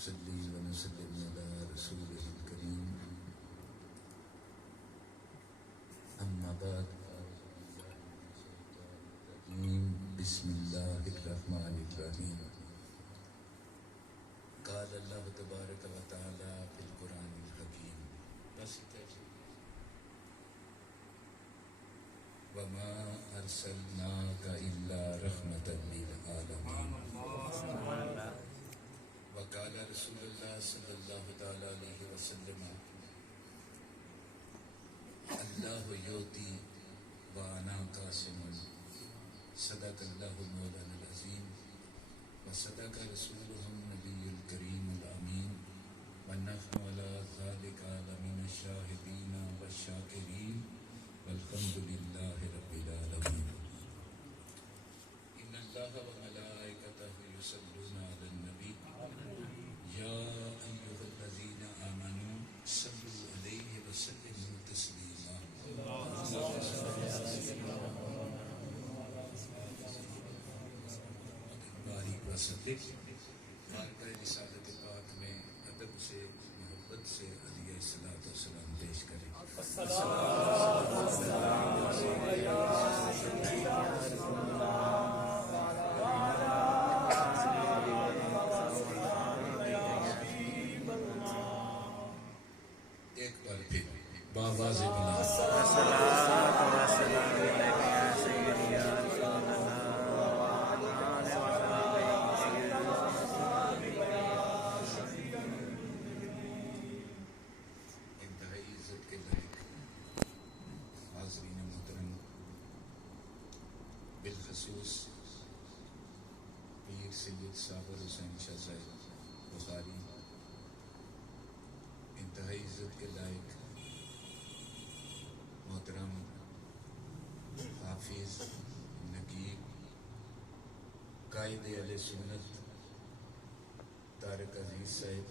نصلي ونسلم على رسوله الكريم أما بعد بسم الله الرحمن الرحيم قال الله تبارك وتعالى في القرآن الحكيم وما أرسلناك إلا رحمة للعالمين وقال رسول الله صلى الله عليه وسلم الله يؤتي وأنا قاسم صدق الله مولانا العظيم وصدق رسوله النبي الكريم الأمين ونحن على ذلك من الشاهدين والشاكرين والحمد لله رب العالمين إن الله وملائكته يصلون على النبي يا أيها الذين آمنوا صلوا عليه وسلموا تسليما باریک وصدق بارگاہ رسالت پاک میں ادب سے محبت سے علیہ الصلوۃ والسلام پیش کریں. ایک بار پھر باواز بلند بالخصوص پیر سید صابر حسین شاہ صاحب بخاری انتہائی عزت کے لائق محترم حافظ نقیب قائد اہل سنت طارق عزیز صاحب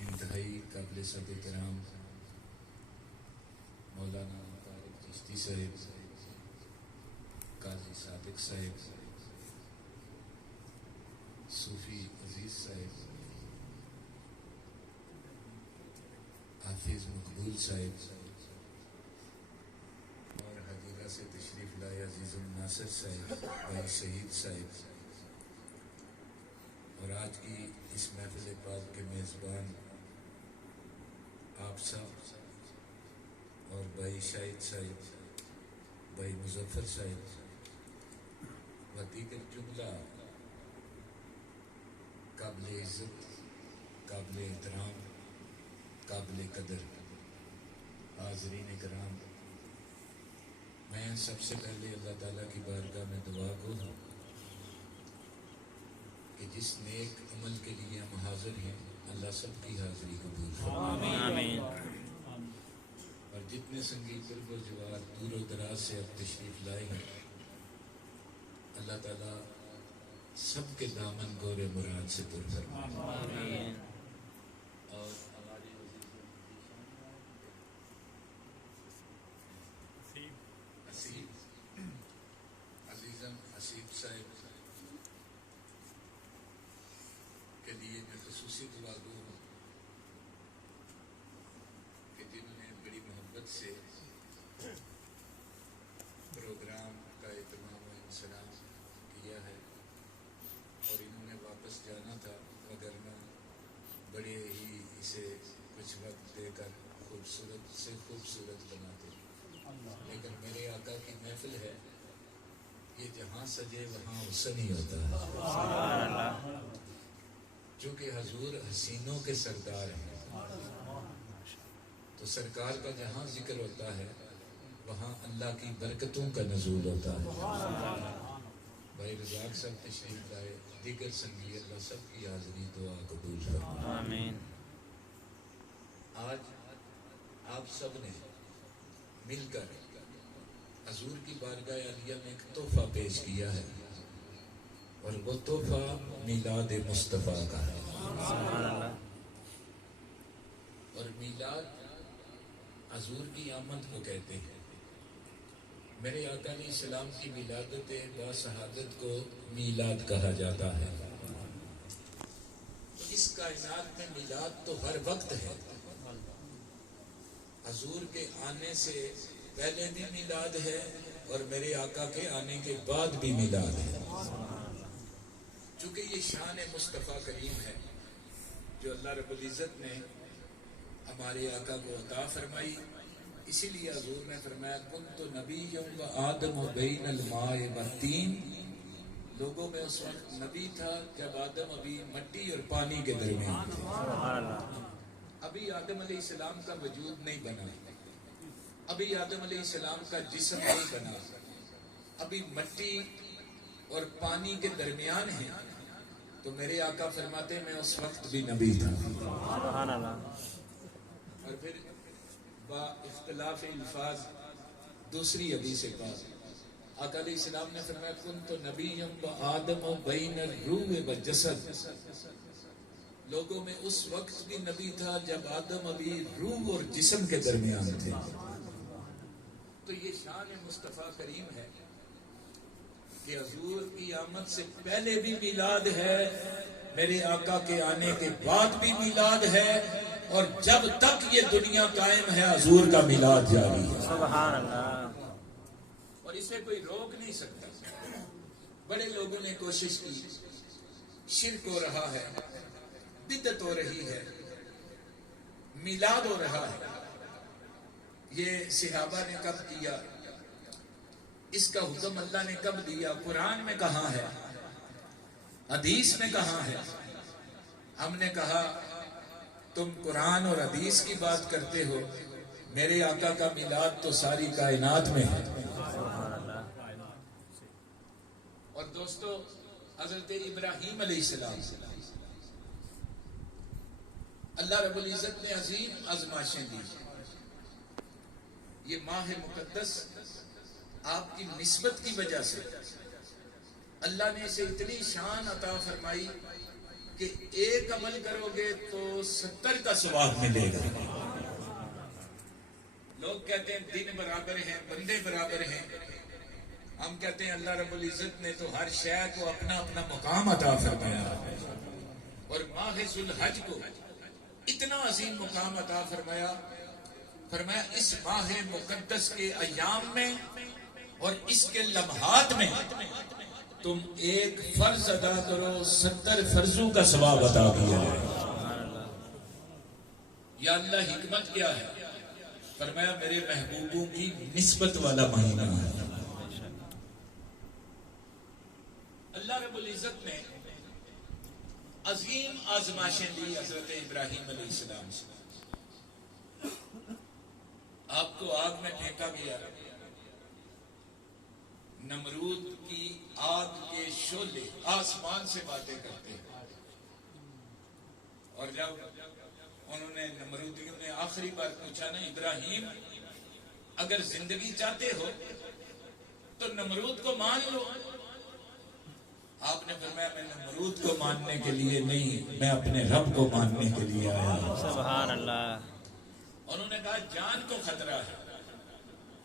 انتہائی قابل صد احترام مولانا طارق چشتی صاحب قاضی صادق صاحب صوفی عزیز صاحب حافظ مقبول صاحب اور حدیقہ سے تشریف لائے عزیز الناصر صاحب بھائی شہید صاحب اور آج کی اس محفل پاک کے میزبان آپ صاحب اور بھائی شاہد صاحب بھائی مظفر صاحب و دیگر جملہ قابل عزت قابل احترام قابل قدر حاضرین کرام، میں سب سے پہلے اللہ تعالیٰ کی بارگاہ میں دعا گو ہوں کہ جس نیک عمل کے لیے ہم حاضر ہیں اللہ سب کی حاضری قبول فرمائے. آمین. اور جتنے سنگی قرب و جوار دور و دراز سے اب تشریف لائے ہیں اللہ تعالیٰ سب کے دامن گور مراد سے پر فرمائے. آمین. اور ہماری عزیزم حسیب صاحب کے لیے میں خصوصی دعا گو ہوں کہ جنہوں نے بڑی محبت سے پروگرام کا اہتمام و انسلام کیا ہے اور انہوں نے واپس جانا تھا مگر میں بڑے ہی اسے کچھ وقت دے کر خوبصورت سے خوبصورت بناتے، لیکن میرے آقا کی محفل ہے یہ جہاں سجے وہاں حسن ہی ہوتا ہے. چونکہ حضور حسینوں کے سردار ہیں تو سرکار کا جہاں ذکر ہوتا ہے وہاں اللہ کی برکتوں کا نزول ہوتا ہے. بھائی رزاق صاحب تشریف لائے، دیگر سنگی اللہ سب کی حاضری دعا قبول فرمائے. آمین. آج آپ سب نے مل کر حضور کی بارگاہ عالیہ میں ایک تحفہ پیش کیا ہے اور وہ تحفہ میلاد مصطفیٰ کا ہے. اور میلاد حضور کی آمد کو کہتے ہیں. میرے آقا علیہ السلام کی ولادت باسعادت کو میلاد کہا جاتا ہے. کائنات میں میلاد تو ہر وقت ہے. حضور کے آنے سے پہلے بھی میلاد ہے اور میرے آقا کے آنے کے بعد بھی میلاد ہے. چونکہ یہ شان مصطفیٰ کریم ہے جو اللہ رب العزت نے ہمارے آقا کو عطا فرمائی. اسی لیے حضور نے فرمایا کنت نبی و آدم و بین الماء والطین. لوگوں میں اس وقت نبی تھا جب آدم ابھی مٹی اور پانی کے درمیان تھے. ابھی آدم علیہ السلام کا وجود نہیں بنا, ابھی آدم علیہ السلام کا جسم نہیں بنا, ابھی مٹی اور پانی کے درمیان ہے. تو میرے آقا فرماتے میں اس وقت بھی نبی تھا. اور پھر با اختلاف الفاظ دوسری حدیث پاک آقا علیہ السلام نے فرمایا کنت نبی و آدم و بین الروح و جسد. لوگوں میں اس وقت بھی نبی تھا جب آدم ابھی روح اور جسم کے درمیان تھے. تو یہ شان مصطفیٰ کریم ہے کہ حضور کی آمد سے پہلے بھی میلاد ہے, میرے آقا کے آنے کے بعد بھی میلاد ہے, اور جب تک یہ دنیا قائم ہے حضور کا میلاد جاری ہے. سبحان اللہ. اور اسے کوئی روک نہیں سکتا. بڑے لوگوں نے کوشش کی, شرک ہو رہا ہے, بدعت ہو رہی ہے, میلاد ہو رہا ہے. یہ صحابہ نے کب کیا, اس کا حکم اللہ نے کب دیا, قرآن میں کہاں ہے, حدیث میں کہاں ہے؟ ہم نے کہا تم قرآن اور حدیث کی بات کرتے ہو, میرے آقا کا میلاد تو ساری کائنات میں ہے. اور دوستو حضرت ابراہیم علیہ السلام اللہ رب العزت نے عظیم آزمائشیں دی. یہ ماہ مقدس آپ کی نسبت کی وجہ سے اللہ نے اسے اتنی شان عطا فرمائی کہ ایک عمل کرو گے تو 70 کا ثواب ملے گا. لوگ کہتے ہیں دن برابر ہیں, بندے برابر ہیں. ہم کہتے ہیں اللہ رب العزت نے تو ہر شے کو اپنا اپنا مقام عطا فرمایا, اور ماہ ذو الحج کو اتنا عظیم مقام عطا فرمایا. فرمایا اس ماہ مقدس کے ایام میں اور اس کے لمحات میں تم ایک فرض ادا کرو, 70 فرضوں کا ثواب عطا کیا ہے. یا اللہ حکمت کیا ہے؟ فرمایا میرے محبوبوں کی نسبت والا مہینہ ہے. اللہ رب العزت نے عظیم آزمائشیں دی حضرت ابراہیم علیہ السلام سے. آپ کو آگ میں پھینکا گیا, نمرود کی آگ کے شعلے آسمان سے باتیں کرتے ہیں. اور جب انہوں نے نمرودیوں نے آخری بار پوچھا نا ابراہیم اگر زندگی چاہتے ہو تو نمرود کو مان لو. آپ نے فرمایا میں نمرود کو ماننے کے لیے نہیں, میں اپنے رب کو ماننے کے لیے آیا. سبحان اللہ. انہوں نے کہا جان کو خطرہ ہے.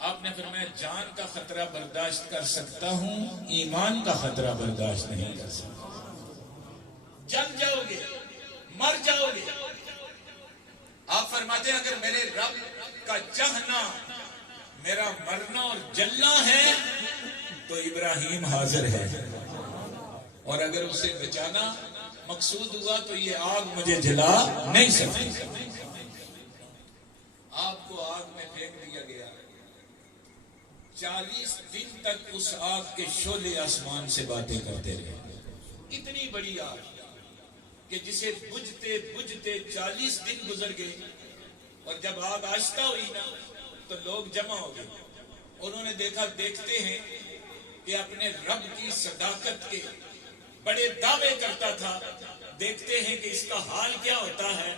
آپ نے فرمایا جان کا خطرہ برداشت کر سکتا ہوں, ایمان کا خطرہ برداشت نہیں کر سکتا. جل جاؤ گے, مر جاؤ گے. آپ فرماتے ہیں اگر میرے رب کا چاہنا میرا مرنا اور جلنا ہے تو ابراہیم حاضر ہے, اور اگر اسے بچانا مقصود ہوا تو یہ آگ مجھے جلا نہیں سکتی. آپ کو آگ میں پھینک دیا گیا. 40 دن تک اس آگ کے شعلے آسمان سے باتیں کرتے رہے. اتنی بڑی آگ کہ جسے بجھتے بجھتے 40 دن گزر گئے, اور جب آگ آشتا ہوئی نا تو لوگ جمع ہو گئے. انہوں نے دیکھا, دیکھتے ہیں کہ اپنے رب کی صداقت کے بڑے دعوے کرتا تھا, دیکھتے ہیں کہ اس کا حال کیا ہوتا ہے.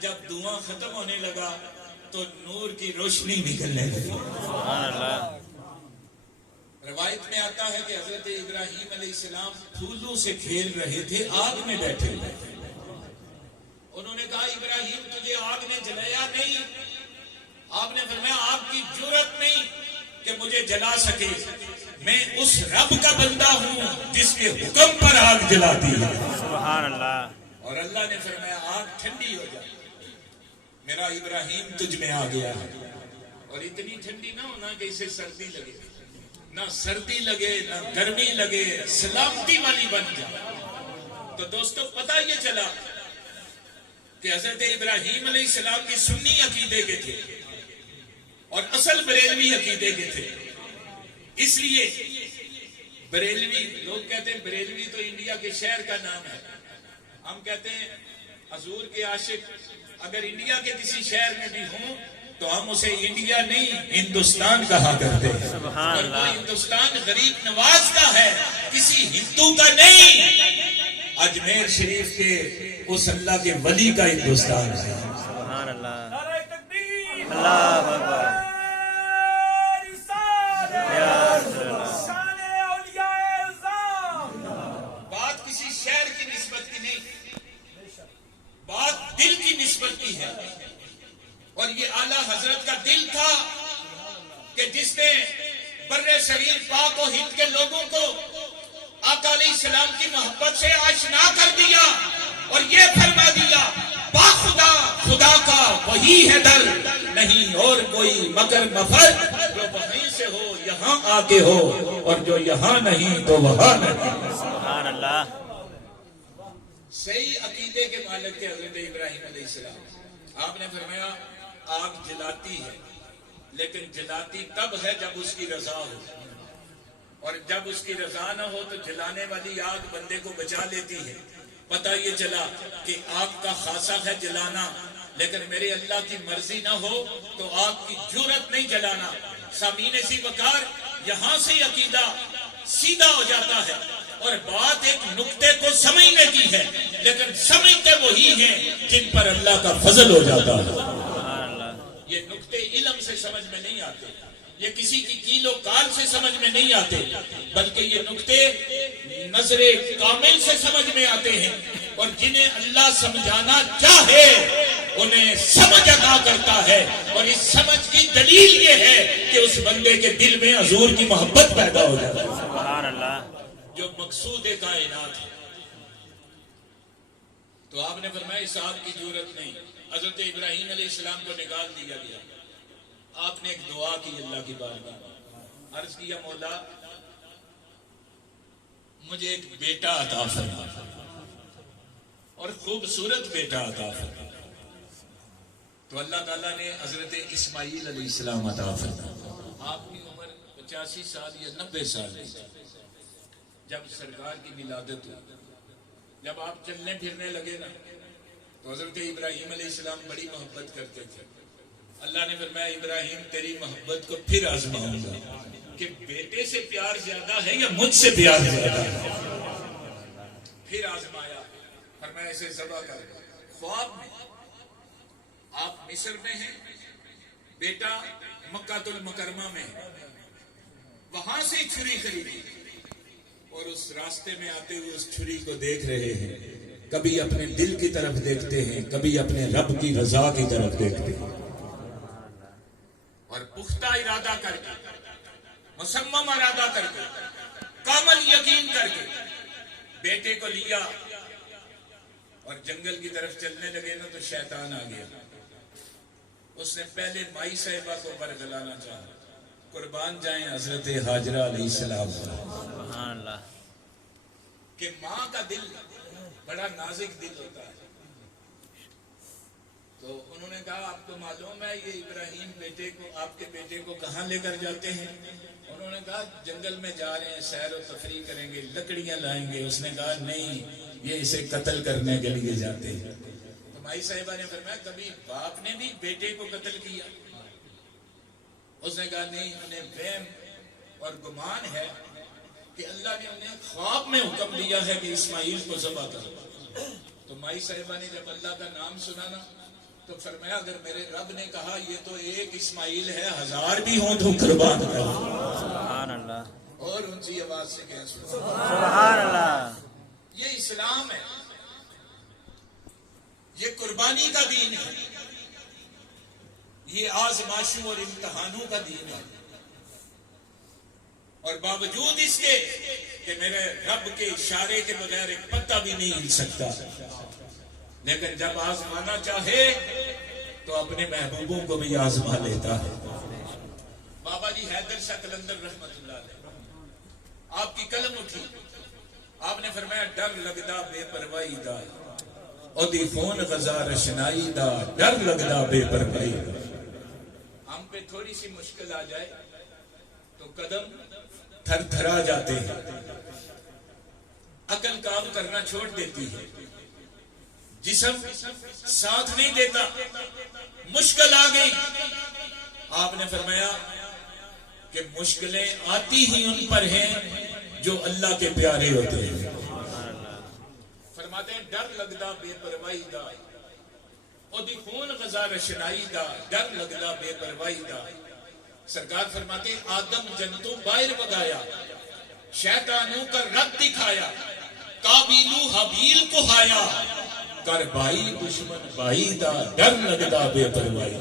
جب دھواں ختم ہونے لگا تو نور کی روشنی نکلنے لگی. روایت میں آتا ہے کہ حضرت ابراہیم علیہ السلام پھولوں سے کھیل رہے تھے, آگ میں بیٹھے ہوئے. انہوں نے کہا ابراہیم تجھے آگ نے جلایا نہیں. آپ نے فرمایا آپ کی جرأت نہیں کہ مجھے جلا سکے, میں اس رب کا بندہ ہوں جس کے حکم پر آگ جلاتی ہے. سبحان اللہ. اور اللہ نے فرمایا آگ ٹھنڈی ہو جائے، میرا ابراہیم تجھ میں آ گیا ہے، اور اتنی ٹھنڈی نہ ہونا کہ اسے سردی لگے، نہ سردی لگے نہ گرمی لگے، سلامتی والی بن جائے۔ تو دوستو پتہ یہ چلا کہ حضرت ابراہیم علیہ السلام کی سنی عقیدے کے تھے اور اصل بریلوی عقیدے کے تھے۔ اس لیے بریلوی لوگ کہتے ہیں بریلوی تو انڈیا کے شہر کا نام ہے، ہم کہتے ہیں حضور کے عاشق اگر انڈیا کے کسی شہر میں بھی ہوں تو ہم اسے انڈیا نہیں ہندوستان کہا کرتے ہیں، اور وہ ہندوستان غریب نواز کا ہے، کسی ہندو کا نہیں، اجمیر شریف کے اس اللہ کے ولی کا ہندوستان ہے۔ سبحان اللہ، نعرہ تکبیر، اللہ اکبر، یا رسول اللہ۔ شان اولیاء اعظام۔ بات کسی شہر کی نسبت کی نہیں، بات دل کی نسبت کی ہے، اور یہ اعلیٰ حضرت کا دل تھا کہ جس نے بر صغیر پاک و ہند کے لوگوں کو آقا علیہ السلام کی محبت سے آشنا کر دیا اور یہ فرما دیا باخدا خدا کا وہی ہے در، نہیں اور کوئی مگر مفر، جو وہیں سے ہو یہاں آ کے ہو اور جو یہاں نہیں تو وہاں نہیں۔ سبحان اللہ، صحیح عقیدے کے مالک تھے حضرت ابراہیم علیہ السلام۔ آپ نے فرمایا آگ جلاتی ہے، لیکن جلاتی تب ہے جب اس کی رضا ہو، اور جب اس کی رضا نہ ہو تو جلانے والی آگ بندے کو بچا لیتی ہے۔ پتہ یہ چلا کہ آگ کا خاصہ ہے جلانا، لیکن میرے اللہ کی مرضی نہ ہو تو آگ کی جرأت نہیں جلانا۔ سامعین ذی وقار، یہاں سے عقیدہ سیدھا ہو جاتا ہے، اور بات ایک نقطے کو سمجھنے کی ہے، لیکن سمجھتے وہی ہیں جن پر اللہ کا فضل ہو جاتا ہے۔ سبحان اللہ، یہ نقطے علم سے سمجھ میں نہیں آتے، یہ کسی کی کیل و کال سے سمجھ میں نہیں آتے، بلکہ یہ نقطے نظر کامل سے سمجھ میں آتے ہیں، اور جنہیں اللہ سمجھانا چاہے انہیں سمجھ عطا کرتا ہے، اور اس سمجھ کی دلیل یہ ہے کہ اس بندے کے دل میں حضور کی محبت پیدا ہو جاتی ہے، سبحان اللہ، جو مقصود کائنات ہے۔ تو آپ نے فرمایا اس آگ کی ضرورت نہیں۔ حضرت ابراہیم علیہ السلام کو نکال دیا گیا، آپ نے ایک دعا کی اللہ کی بارگاہ، عرض کیا مولا مجھے ایک بیٹا عطا فرما، اور خوبصورت بیٹا عطا فرما۔ تو اللہ تعالیٰ نے حضرت اسماعیل علیہ السلام عطا فرما۔ آپ کی عمر 85 سال یا 90 سال ہے جب سرکار کی ولادت ہوئی۔ جب آپ چلنے پھرنے لگے نا تو حضرت ابراہیم علیہ السلام بڑی محبت کرتے تھے۔ اللہ نے فرمایا ابراہیم تیری محبت کو پھر آزماؤں گا کہ بیٹے سے پیار زیادہ ہے یا مجھ سے پیار زیادہ ہے۔ پھر آزمایا، فرمایا اسے ذبح کر۔ خواب میں آپ مصر میں ہیں، بیٹا مکہ المکرمہ میں ہے، وہاں سے چھری خریدی، اور اس راستے میں آتے ہوئے اس چھری کو دیکھ رہے ہیں، کبھی اپنے دل کی طرف دیکھتے ہیں، کبھی اپنے رب کی رضا کی طرف دیکھتے ہیں، اور پختہ ارادہ کر کے، مصمم ارادہ کر کے، کامل یقین کر کے بیٹے کو لیا اور جنگل کی طرف چلنے لگے نا تو شیطان آ گیا۔ اس نے پہلے مائی صاحبہ کو برگلانا چاہا، قربان جائیں حضرت حاجرہ علیہ السلام، سبحان اللہ، کہ ماں کا دل بڑا نازک دل ہوتا ہے۔ تو انہوں نے کہا آپ کو معلوم ہے یہ ابراہیم بیٹے کو، آپ کے بیٹے کو کہاں لے کر جاتے ہیں؟ انہوں نے کہا جنگل میں جا رہے ہیں، سیر و تفریح کریں گے، لکڑیاں لائیں گے۔ اس نے کہا نہیں، یہ اسے قتل کرنے کے لیے جاتے ہیں۔ تو مائی صاحبہ نے فرمایا کبھی باپ نے بھی بیٹے کو قتل کیا؟ اس نے کہا نہیں، انہیں وہم اور گمان ہے کہ اللہ نے انہیں خواب میں حکم دیا ہے کہ اسماعیل کو ذبح کرو۔ تو مائی صاحبہ نے جب اللہ کا نام سنا نا تو فرمایا اگر میرے رب نے کہا یہ تو ایک اسماعیل ہے، 1000 بھی ہوں تو قربان کرو۔ سبحان اللہ، اور اونچی آواز سے کہیں سبحان اللہ، یہ اسلام ہے، یہ قربانی کا دین ہے، یہ آزمائشوں اور امتحانوں کا دین ہے، اور باوجود اس کے کہ میرے رب کے اشارے کے بغیر ایک پتا بھی نہیں ہل سکتا، لیکن جب آزمانا چاہے تو اپنے محبوبوں کو بھی آزما لیتا ہے. بابا جی حیدر شاہ قلندر رحمت اللہ علیہ، آپ کی قلم اٹھی، آپ نے فرمایا ڈر لگدا بے پرواہی دا، اودی خون غزا رشنائی دا، ڈر لگدا بے پرواہی دا. ہم پہ تھوڑی سی مشکل آ جائے تو قدم تھر تھرا جاتے ہیں، عقل کام کرنا چھوڑ دیتی ہے، جسم ساتھ نہیں دیتا. مشکل آ گئی، آپ نے فرمایا کہ مشکلیں آتی ہی ان پر ہیں جو اللہ کے پیارے ہوتے ہیں. فرماتے ہیں ڈر لگدا بے پرواہی دا، اودی خون غزا رشنائی دا، ڈر لگدا بے پرواہی دا. سرکار فرماتے ہیں آدم جنتوں باہر بگایا، شیطانوں کا رد دکھایا، قابیلو حبیل کو ہایا، کر بھائی دشمن بھائی دا، ڈر لگدا بے پرواہی.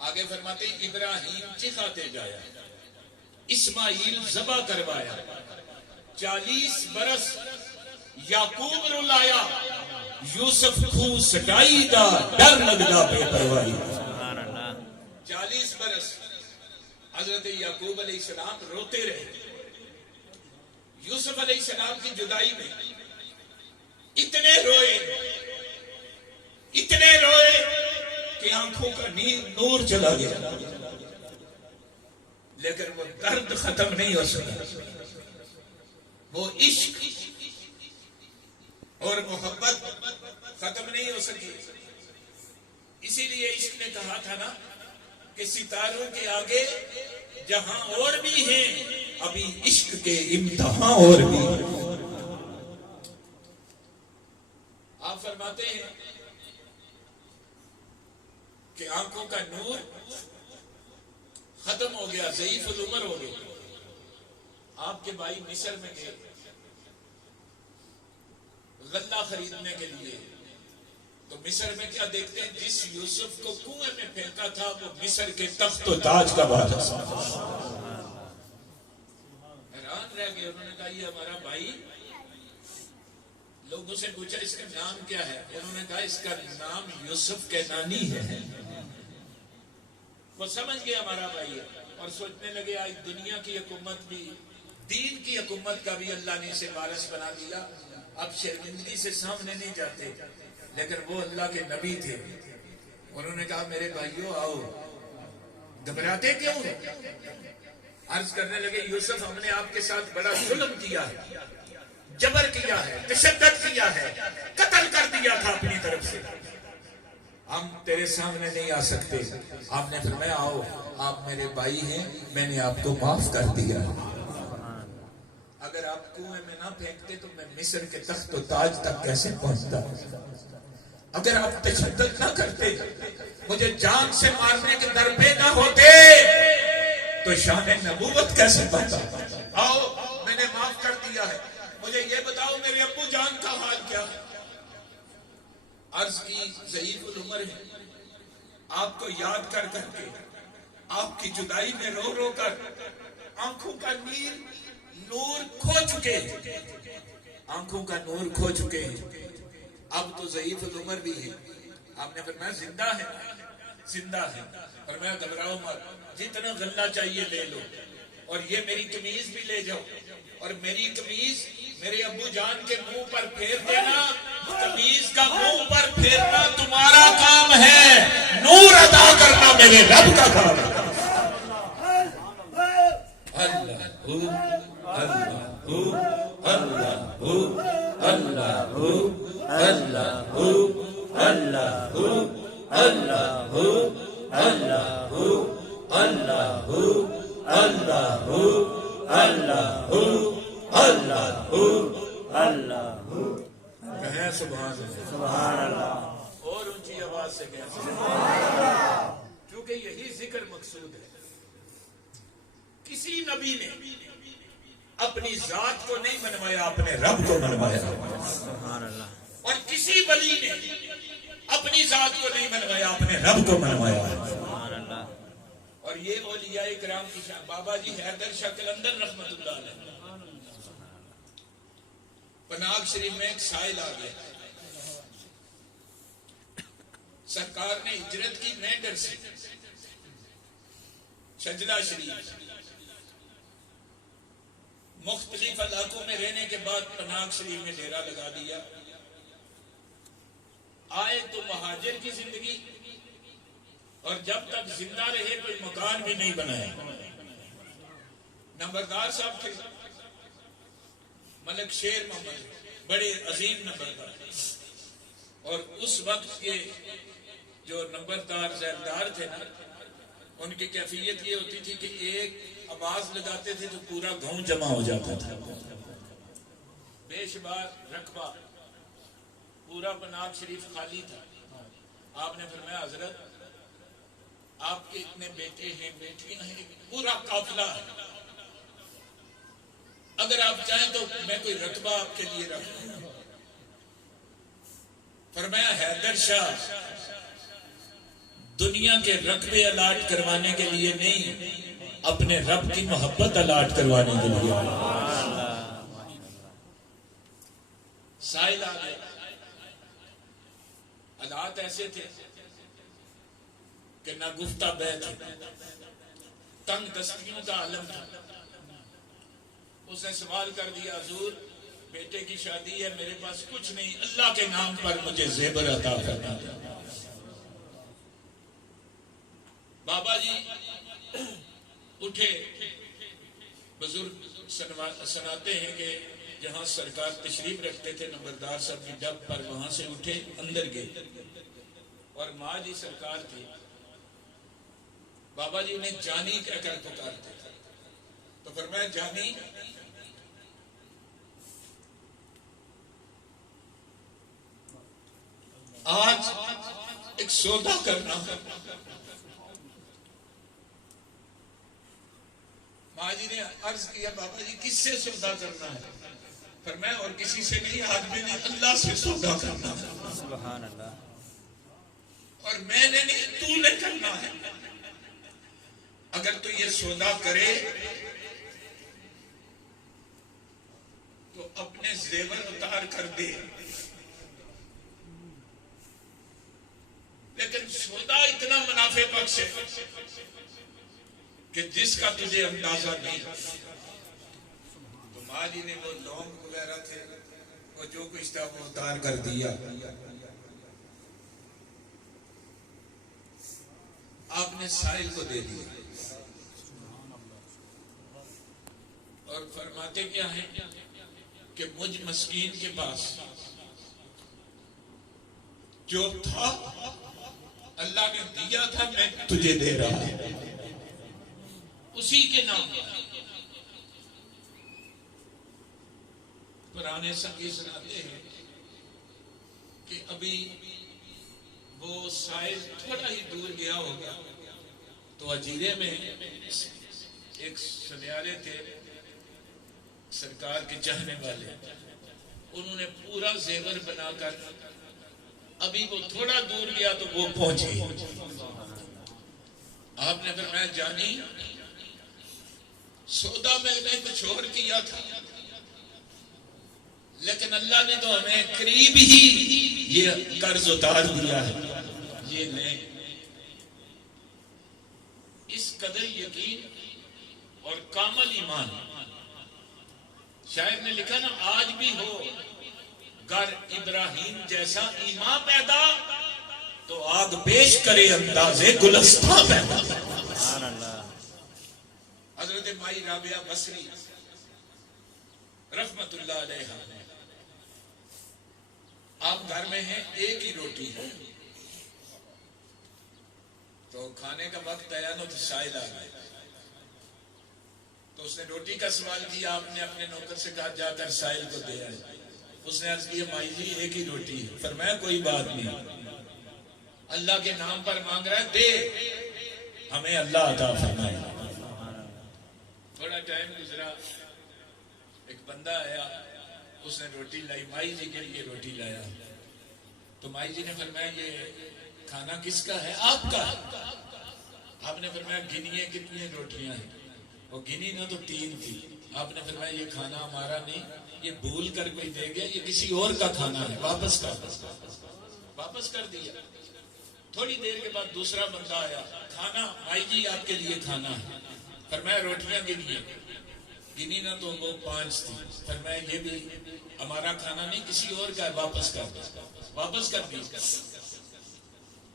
آگے فرماتے ہیں ابراہیم چکھاتے جایا، اسماعیل ذبح کروایا، 40 برس یعقوب رلایا، یوسف خو سٹائی دا، ڈر لگدا بے پرواہی. 40 برس حضرت یعقوب علیہ السلام روتے رہے. یوسف علیہ السلام کی جدائی میں اتنے روئے کہ آنکھوں کا نور چلا گیا، لیکن وہ درد ختم نہیں ہو سکا. وہ عشق اور محبت ختم نہیں ہو سکی. اسی لیے عشق نے کہا تھا نا کہ ستاروں کے آگے جہاں اور بھی ہیں ابھی عشق کے امتحان اور بھی. آپ فرماتے ہیں کہ آنکھوں کا نور ختم ہو گیا، ضعیف العمر ہو گئے. آپ کے بھائی مصر میں گئے غلہ خریدنے کے لیے، تو مصر میں کیا دیکھتے ہیں؟ جس یوسف کو کنویں میں پھینکا تھا وہ مصر کے تخت و تاج کا وارث. حیران رہ گئے. انہوں نے کہا یہ ہمارا بھائی. لوگوں سے پوچھا اس کا نام کیا ہے؟ انہوں نے کہا اس کا نام یوسف کینانی ہے. وہ سمجھ گیا ہمارا بھائی ہے، اور سوچنے لگے آج دنیا کی حکومت بھی، دین کی حکومت کا بھی اللہ نے اسے وارث بنا دیا. اب شرمندگی سے سامنے نہیں جاتے، لیکن وہ اللہ کے نبی تھے. انہوں نے کہا میرے بھائیو آؤ. گھبراتے کیوں؟ عرض کرنے لگے یوسف ہم نے آپ کے ساتھ بڑا ظلم کیا ہے، جبر کیا ہے، تشدد کیا ہے، قتل کر دیا تھا اپنی طرف سے. ہم تیرے سامنے نہیں آ سکتے. آپ نے فرمایا آؤ، آپ میرے بھائی ہیں، میں نے آپ کو معاف کر دیا. اگر آپ کنویں میں نہ پھینکتے تو میں مصر کے تخت و تاج تک کیسے پہنچتا؟ اگر آپ تشدد نہ کرتے، مجھے جان سے مارنے کے در پہ نہ ہوتے تو شان نبوت کیسے پاتا؟ آؤ میں نے معاف کر دیا ہے. مجھے یہ بتاؤ میرے ابو جان کا حال کیا ہے؟ عرض کی ضعیف العمر ہے. آپ کو یاد کر کر کے، آپ کی جدائی میں رو رو کر آنکھوں کا نور کھو چکے، آنکھوں کا نور کھو چکے ہیں. اب تو ضعیف العمر بھی ہے. آپ نے فرمایا زندہ ہے، زندہ ہے. فرمایا گھبراؤ مت، جتنا غلہ چاہیے لے لو، اور یہ میری قمیض بھی لے جاؤ، اور میری قمیض میرے ابو جان کے منہ پر پھیر دینا. قمیض کا منہ پر پھیرنا تمہارا کام ہے، نور ادا کرنا میرے رب کا کام ہے. اللہ اللہ اللہ اللہ اللہ اللہ اللہ اللہ اللہ اللہ اللہ. کہیں سبحان اللہ، سبحان اللہ. اور اونچی آواز سے کہیں سبحان اللہ. کیونکہ یہی ذکر مقصود ہے. کسی نبی نے اپنی ذات کو نہیں منوایا، اپنے رب کو منوایا. سبحان اللہ. اور کسی ولی نے اپنی ذات کو نہیں منوایا، اپنے رب کو منوایا. سبحان اللہ. اور یہ اولیاء کرام کی شان. بابا جی حیدر شاہ قلندر رحمت اللہ علیہ، پناگ شریف میں ایک سائل آ گیا. سرکار نے ہجرت کی مینڈر سے شجلہ شریف مختلف علاقوں میں رہنے کے بعد پناگ شریف میں ڈیرا لگا دیا. آئے تو مہاجر کی زندگی، اور جب تک زندہ رہے کوئی مکان بھی نہیں بنایا. نمبردار صاحب تھے ملک شیر محمد، بڑے عظیم نمبردار، اور اس وقت کے جو نمبردار ذیلدار تھے نا، ان کی کیفیت یہ ہوتی تھی کہ ایک آواز لگاتے تھے تو پورا گاؤں جمع ہو جاتا تھا. بے شمار رقبہ، پورا پناگ شریف خالی تھا. آپ نے فرمایا حضرت آپ کے اتنے بیٹے ہیں بیٹیاں ہیں، پورا قافلہ ہے، اگر آپ چاہیں تو میں کوئی رقبہ آپ کے لیے رکھوں. فرمایا حیدر شاہ دنیا کے رقبے الاٹ کروانے کے لیے نہیں، اپنے رب کی محبت الاٹ کروانے کے لیے. سائل آ گئے. حالات ایسے تھے کہ نہ گفتہ بیت، تنگ دستیوں کا عالم تھا. اس نے سوال کر دیا حضور بیٹے کی شادی ہے، میرے پاس کچھ نہیں، اللہ کے نام پر مجھے زیور عطا کرنا. بابا جی اٹھے. بزرگ سناتے ہیں کہ جہاں سرکار تشریف رکھتے تھے نمبردار صاحب کی ڈب پر، وہاں سے اٹھے اندر گئے، اور ماں جی سرکار تھی. بابا جی انہیں جانی کہہ کر پکارتے تھے. تو فرمایا جانی آج ایک سودا کرنا ہے. ماں جی نے عرض کیا بابا جی کس سے سودا کرنا ہے؟ فرمایا اور کسی سے نہیں، آج میں نے اللہ سے سودا کرنا ہے. سبحان اللہ. اور میں نے نہیں، تو نے کرنا ہے. اگر تو یہ سودا کرے تو اپنے زیور اتار کر دے، لیکن سودا اتنا منافع بخش ہے کہ جس کا تجھے اندازہ نہیں. تو ماں جی نے وہ لونگ وغیرہ تھے، وہ جو کچھ تھا وہ اتار کر دیا. آپ نے سائل کو دے دیا، اور فرماتے کیا ہیں کہ مجھ مسکین کے پاس جو تھا اللہ نے دیا تھا، میں تجھے دے رہا ہوں اسی کے نام. پرانے سنگی سناتے ہیں کہ ابھی وہ سائل تھوڑا ہی دور گیا ہوگا تو اجیرے میں ایک سنیارے تھے سرکار کے چاہنے والے، انہوں نے پورا زیور بنا کر، ابھی وہ تھوڑا دور گیا تو وہ پہنچے. آپ نے فرمایا جانی سودا میں نے کچھ اور کیا تھا، لیکن اللہ نے تو ہمیں قریب ہی یہ قرض اتار دیا ہے. یہ لیں. اس قدر یقین اور کامل ایمان. شاعر نے لکھا نا آج بھی ہو گر ابراہیم جیسا ایمان پیدا تو آگ پیش کرے اندازے گلستان پیدا. سبحان اللہ. حضرت مائی رابعہ بصری رحمت اللہ علیہ، آپ گھر میں ہیں، ایک ہی روٹی ہے، تو کھانے کا وقت آیا نا تو سائل آ گئے. تو اس نے روٹی کا سوال کیا. آپ نے اپنے نوکر سے کہا جا کر سائل کو دے آئے. اس نے عرض کیا مائی جی ایک ہی روٹی ہے. فرمایا کوئی بات نہیں، اللہ کے نام پر مانگ رہا ہے، دے، ہمیں اللہ عطا فرمائے. تھوڑا ٹائم گزرا، ایک بندہ آیا، اس نے روٹی لائی، مائی جی کے لیے روٹی لایا. تو مائی جی نے فرمایا یہ کھانا کس کا ہے؟ آپ کا. آپ نے فرمایا گنیے کتنی روٹیاں ہیں؟ وہ گنی نہ تو 3 تھی. آپ نے فرمایا یہ کھانا ہمارا نہیں، یہ بھول کر کوئی دے گیا، یہ کسی اور کا کھانا ہے، واپس کر دیا. تھوڑی دیر کے بعد دوسرا بندہ آیا، کھانا بھائی جی آپ کے لیے کھانا ہے۔ فرمایا روٹیاں گنیے، گنی نہ تو وہ 5 تھی۔ فرمایا یہ بھی ہمارا کھانا نہیں کسی اور کا ہے، واپس کر دو، واپس کر دی۔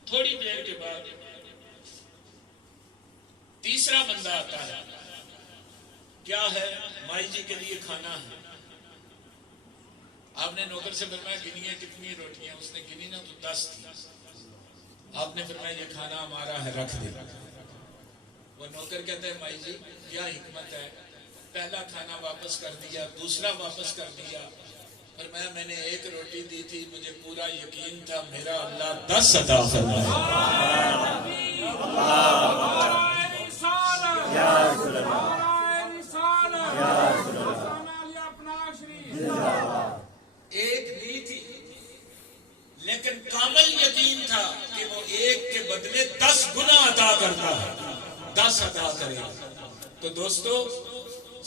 تھوڑی دیر کے بعد تیسرا بندہ آتا ہے، کیا ہے؟ مائی جی کے لیے کھانا ہے۔ آپ نے نوکر سے فرمایا گنیے کتنی روٹیاں؟ اس نے گنی نہ تو 10 تھی۔ آپ نے فرمایا یہ کھانا ہمارا ہے، رکھ دے۔ وہ نوکر کہتا ہے مائی جی کیا حکمت ہے، پہلا کھانا واپس کر دیا، دوسرا واپس کر دیا۔ فرمایا میں نے 1 روٹی دی تھی، مجھے پورا یقین تھا میرا اللہ 10 عطا فرمائے۔ ایک دی تھی لیکن کامل یقین تھا کہ وہ 1 کے بدلے 10 گنا عطا کرتا ہے، 10 عطا کرے۔ تو دوستو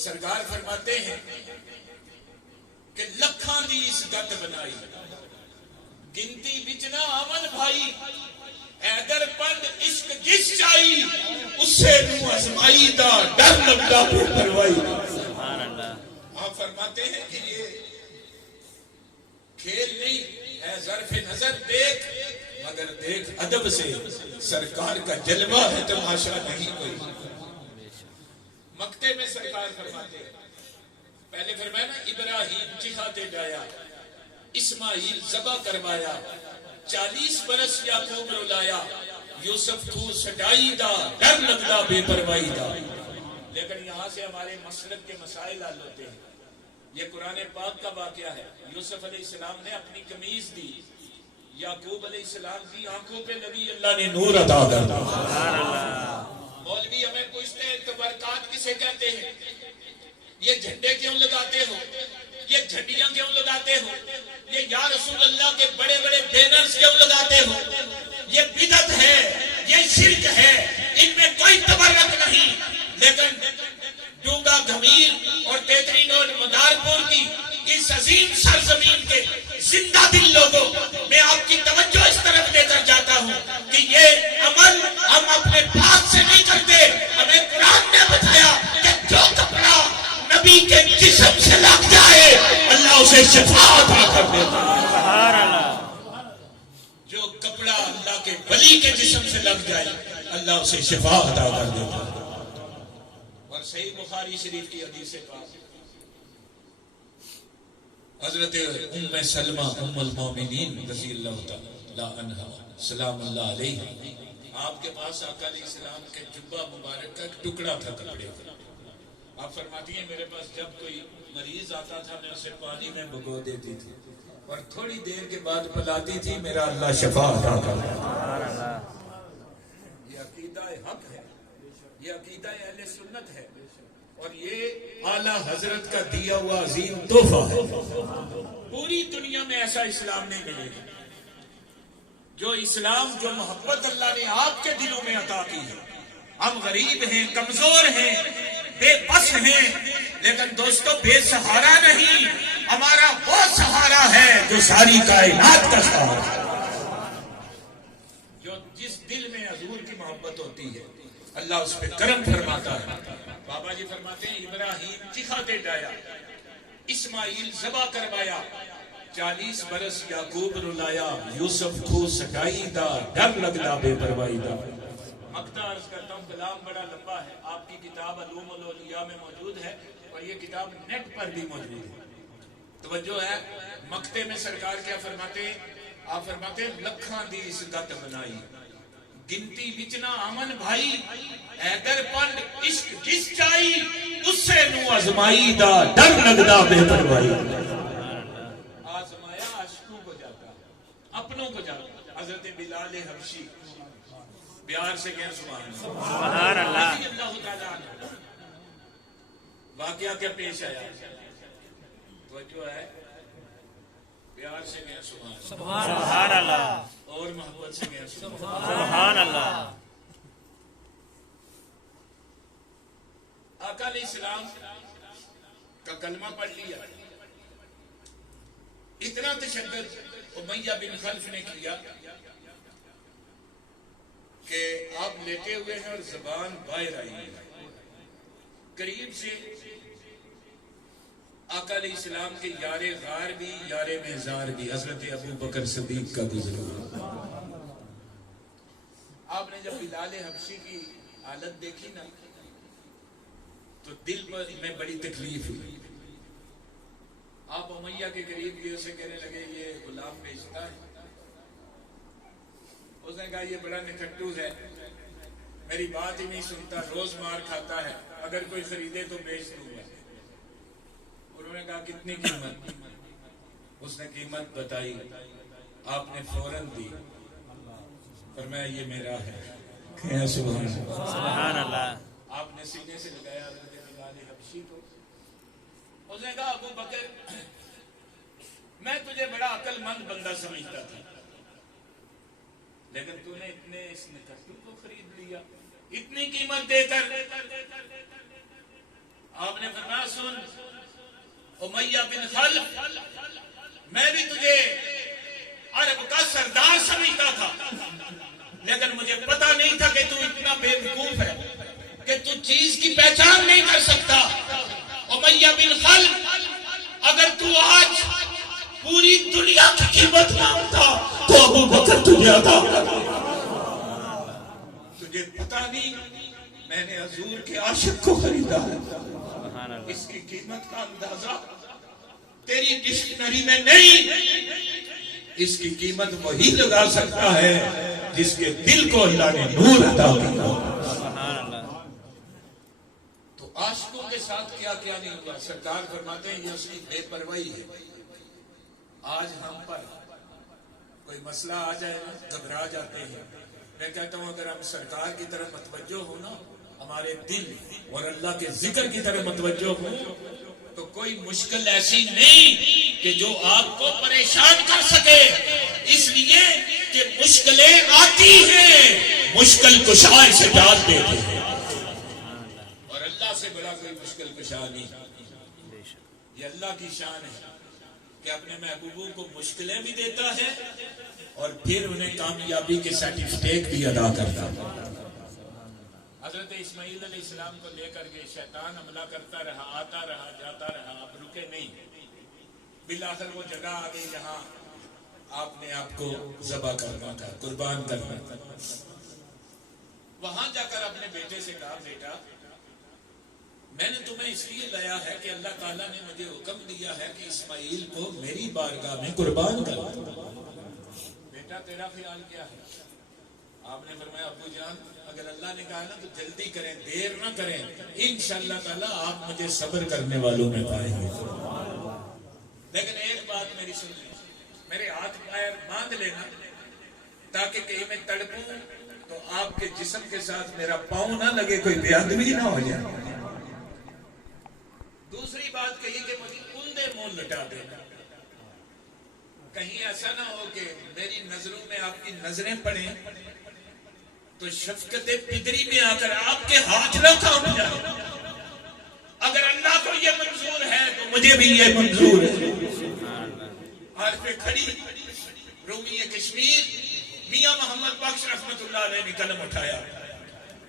سرکار فرماتے ہیں کہ لکھاں دی اس گت بنائی، گنتی وچ نہ آون بھائی، ایدر پند عشق جس چائی، اس سے نو ازمائی دا ڈر لگتا پھر پروائی۔ سبحان اللہ۔ آپ فرماتے ہیں کہ یہ کھیل نہیں ہے، ظرف نظر دیکھ مگر دیکھ ادب سے، سرکار کا جلوہ ہے تماشا نہیں کوئی۔ مکتے میں سرکار فرماتے ہیں، پہلے فرمایا نا ابراہیم چکھاتے ڈایا، اسماعیل ذبح کروایا، 40 برس یعقوب رلایا، یوسف کو سٹائی دا ڈر لگدا بے پروائی دا۔ لیکن یہاں سے ہمارے مسلک کے مسائل حل ہوتے ہیں۔ یہ قرآن پاک کا واقعہ ہے، یوسف علیہ السلام نے اپنی قمیض دی، یعقوب علیہ السلام کی آنکھوں پہ لگی، اللہ نے نور عطا کر دیا۔ مولوی ہمیں پوچھتے ہیں تبرکات کسے کہتے ہیں، یہ جھنڈے کیوں لگاتے ہو، یہ جھنڈیاں کیوں لگاتے ہو، یہ یا رسول اللہ کے بڑے بڑے بینرز کیوں لگاتے ہو؟ یہ بدعت ہے، یہ شرک ہے، ان میں کوئی تبرک نہیں۔ لیکن ڈونگا گھمیر اور تیتری نوڈ مدارپور کی اس عظیم سرزمین کے زندہ دل لوگوں، میں آپ کی توجہ اس طرف لے کر جاتا ہوں کہ یہ عمل ہم اپنے پاک سے نہیں کرتے۔ ہمیں قرآن نے بتایا کہ جو کپڑا نبی کے جسم سے لگ جائے اللہ اسے شفا عطا کر دیتا ہے۔ سبحان اللہ۔ جو کپڑا اللہ کے ولی کے جسم سے لگ جائے اللہ اسے شفا عطا کر دیتا ہے۔ اور صحیح بخاری شریف کی حدیث پاک، حضرت ام سلمہ ام المومنین رضی اللہ تعالی عنہا سلام اللہ علیہ، آپ کے پاس آقا علیہ السلام کے جبہ مبارک کا ایک ٹکڑا تھا کپڑے کا۔ آپ فرماتی ہیں میرے پاس جب کوئی مریض آتا تھا میں اسے پانی میں بھگو دیتی تھی اور تھوڑی دیر کے بعد پلاتی تھی، میرا اللہ شفا عطا کرتا۔ یہ عقیدہ حق ہے، یہ عقیدہ اہل سنت ہے، اور یہ اعلیٰ حضرت کا دیا ہوا عظیم تحفہ ہے۔ پوری دنیا میں ایسا اسلام نہیں ملے گا جو اسلام، جو محبت اللہ نے آپ کے دلوں میں عطا کی ہے۔ ہم غریب ہیں، کمزور ہیں، بے بس ہیں، لیکن دوستو بے سہارا نہیں، ہمارا وہ سہارا ہے جو ساری کائنات کا سہارا ہے۔ جو جس دل میں حضور کی محبت ہوتی ہے اللہ اس پہ کرم فرماتا ہے۔ بابا جی فرماتے ہیں ابراہیم چکھاتے ڈایا، اسماعیل ذبح کروایا، 40 برس یعقوب رلایا، یوسف کو سٹائی دا ڈر لگدا بے پروائی دا۔ مقطع عرض کرتا ہوں، کلام بڑا لمبا ہے، آپ کی کتاب علوم الاولیاء میں موجود ہے اور یہ کتاب نیٹ پر بھی موجود ہے۔ توجہ ہے، مقطع میں سرکار کیا فرماتے ہیں؟ آپ فرماتے ہیں لکھاں دی اس گت بنائی، گنتی وچنا آمن بھائی، ایدر پند عشق جس چائی، اس سے نو ازمائی دا ڈر لگدا بے پروائی۔ آزمایا عاشقوں کو جاتا، اپنوں کو جاتا۔ حضرت بلال حبشی بیار سے کہیں سبحان اللہ، رضی اللہ تعالیٰ عنہ، واقعہ کیا پیش آیا؟ توجہ ہے، پیار سے کہیں سبحان اللہ، اور محبت سے کہیں سبحان اللہ۔ آقا علیہ السلام کا کلمہ پڑھ لیا، اتنا تشدد امیہ بن خلف نے کیا کہ آپ لیٹے ہوئے ہیں اور زبان باہر آئی ہے. قریب سے آقا علیہ السلام کے یار غار بھی یار مزار بھی حضرت ابو بکر صدیق کا گزر ہوا. آپ نے جب بلال حبشی کی حالت دیکھی نا تو دل پر میں بڑی تکلیف ہوئی. آپ امیہ کے قریب گئے، اسے کہنے لگے یہ غلام بیچتا ہے. اس نے کہا یہ بڑا نکھٹو ہے، میری بات ہی نہیں سنتا، روز مار کھاتا ہے، اگر کوئی خریدے تو بیچ دوں گا. انہوں نے کہا کتنی قیمت؟ اس نے قیمت بتائی. آپ نے فوراً دی. فرمایا یہ میرا ہے. کہا سبحان اللہ. سبحان اللہ. آپ نے سینے سے لگایا حضرت بلال حبشی کو. اس نے کہا ابو بکر میں تجھے بڑا عقل مند بندہ سمجھتا تھا، لیکن تو نے اتنے اس نکھٹو کو خرید لیا اتنی قیمت دے کر. آپ نے فرمایا سن امیہ بن خلف، میں بھی تجھے عرب کا سردار سمجھتا تھا، لیکن مجھے پتا نہیں تھا کہ تو اتنا بے وقوف ہے کہ تو چیز کی پہچان نہیں کر سکتا. امیہ بن خلف اگر تو آج پوری دنیا کی قیمت مانگتا تو ابو بکر تجھے عطا کرتا. تجھے پتا نہیں میں نے حضور کے عاشق کو خریدا ہے. اس کی قیمت کا اندازہ تیری ڈکشنری میں نہیں. اس کی قیمت وہی لگا سکتا ہے جس کے دل کو اللہ نے نور عطا کیا. تو عاشقوں کے ساتھ کیا کیا نہیں ہوا. سرکار فرماتے ہیں یہ اس کی بے پرواہی ہے. آج ہم پر کوئی مسئلہ آ جائے گھبرا جاتے ہیں. میں کہتا ہوں اگر ہم سرکار کی طرف متوجہ ہو نا، ہمارے دل اور اللہ کے ذکر کی طرف متوجہ ہو تو کوئی مشکل ایسی نہیں کہ جو آپ کو پریشان کر سکے. اس لیے کہ مشکلیں آتی ہیں، مشکل کشا سے ڈال دیتے ہیں، اور اللہ سے بڑا کوئی مشکل کشا نہیں. یہ اللہ کی شان ہے کہ اپنے محبوبوں کو مشکلیں بھی دیتا ہے اور پھر انہیں کامیابی کے سرٹیفکیٹ بھی ادا کرتا ہے. حضرت اسماعیل علیہ السلام کو لے کر کے شیطان حملہ کرتا رہا، آتا رہا، جاتا رہا، اب رکے نہیں. بالآخر وہ جگہ آ گئی جہاں آپ نے آپ کو ذبح کرنا تھا، قربان کرنا تھا. وہاں جا کر اپنے بیٹے سے کہا بیٹا میں نے تمہیں اس لیے لایا ہے کہ اللہ تعالیٰ نے مجھے حکم دیا ہے کہ اسماعیل کو میری بارگاہ میں قربان کر. بیٹا تیرا خیال کیا ہے؟ آپ نے فرمایا ابو جان اگر اللہ نے کہا نا تو جلدی کریں، دیر نہ کریں، انشاءاللہ تعالیٰ آپ مجھے صبر کرنے والوں میں پائیں گے. لیکن ایک بات میری سن لیں، میرے ہاتھ پیر باندھ لینا تاکہ کہیں میں تڑپوں تو آپ کے جسم کے ساتھ میرا پاؤں نہ لگے، کوئی بے ادبی نہ ہو جائے. دوسری بات کہی کہ مجھے اندھے منہ لٹا دینا، کہیں ایسا نہ ہو کہ میری نظروں میں آپ کی نظریں پڑیں تو شفقت پدری میں آ کر آپ کے ہاتھ نہ کام جائے. اگر اللہ کو یہ منظور ہے تو مجھے بھی یہ منظور ہے. عارف کھڑی رومی کشمیر میاں محمد بخش رحمت اللہ علیہ نے قلم اٹھایا.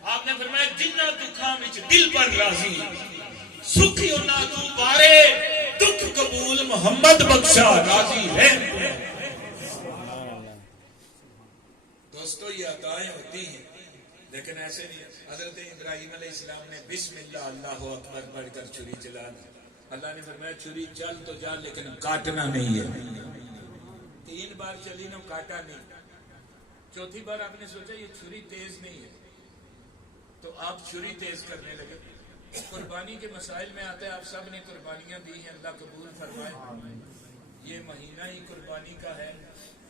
آپ نے فرمایا جنہ دکھاں وچ دل پر راضی سکھیو نہ تو بارے دکھ قبول محمد بخشا راضی ہے. دوستو یہ عطائیں ہوتی ہیں لیکن ایسے نہیں. حضرت ابراہیم علیہ السلام نے بسم اللہ اللہ اکبر پڑھ کر چھری چلا دی. اللہ نے فرمایا چھری چل تو جا لیکن کاٹنا نہیں ہے. 3 بار چلی نہ کاٹا نہیں. چوتھی بار آپ نے سوچا یہ چھری تیز نہیں ہے تو آپ چھری تیز کرنے لگے. قربانی کے مسائل میں آتا ہے آپ سب نے قربانیاں دی ہیں، اللہ قبول فرمائے. یہ مہینہ ہی قربانی کا ہے،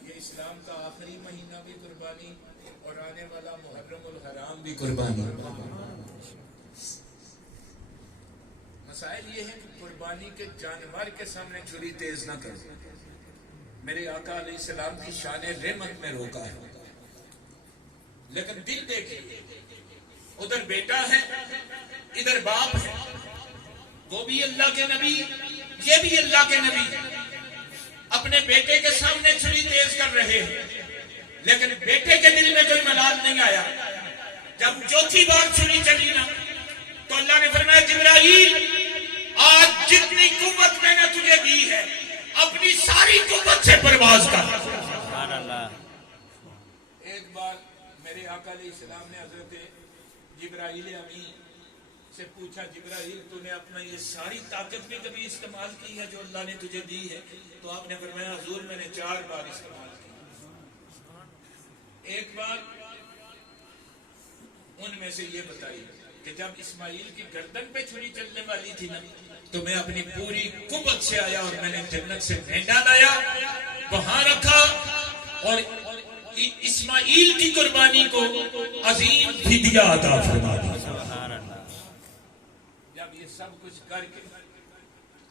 یہ اسلام کا آخری مہینہ بھی قربانی اور آنے والا محرم الحرام بھی قربانی. مسائل یہ ہے کہ قربانی کے جانور کے سامنے چھری تیز نہ کرو. میرے آقا علیہ السلام کی شان رحمت میں روکا ہے، لیکن دل دیکھیں ادھر بیٹا ہے ادھر باپ ہے، وہ بھی اللہ کے نبی یہ بھی اللہ کے نبی. اپنے بیٹے کے سامنے چھری تیز کر رہے ہیں لیکن بیٹے کے دل میں کوئی ملال یاد نہیں آیا. جب چوتھی بار چھری چلی نا تو اللہ نے فرمایا جبرائیل آج جتنی قوت میں نے تجھے دی ہے اپنی ساری قوت سے پرواز کر. سبحان اللہ. ایک بار میرے آقا علیہ السلام نے حضرت جبرائیل امین سے پوچھا جبرائیل تو نے اپنا یہ ساری طاقت بھی کبھی استعمال کی ہے جو اللہ نے تجھے دی ہے؟ تو آپ نے فرمایا حضور میں نے 4 بار استعمال کی. ایک بار ان میں سے یہ بتائی کہ جب اسماعیل کی گردن پہ چھری چلنے والی تھی نا تو میں اپنی پوری قوت سے آیا اور میں نے جنت سے مینڈا لایا وہاں رکھا اور اسماعیل کی قربانی کو عظیم فدیہ عطا فرما دیا. سبحان اللہ. جب یہ سب کچھ کر کے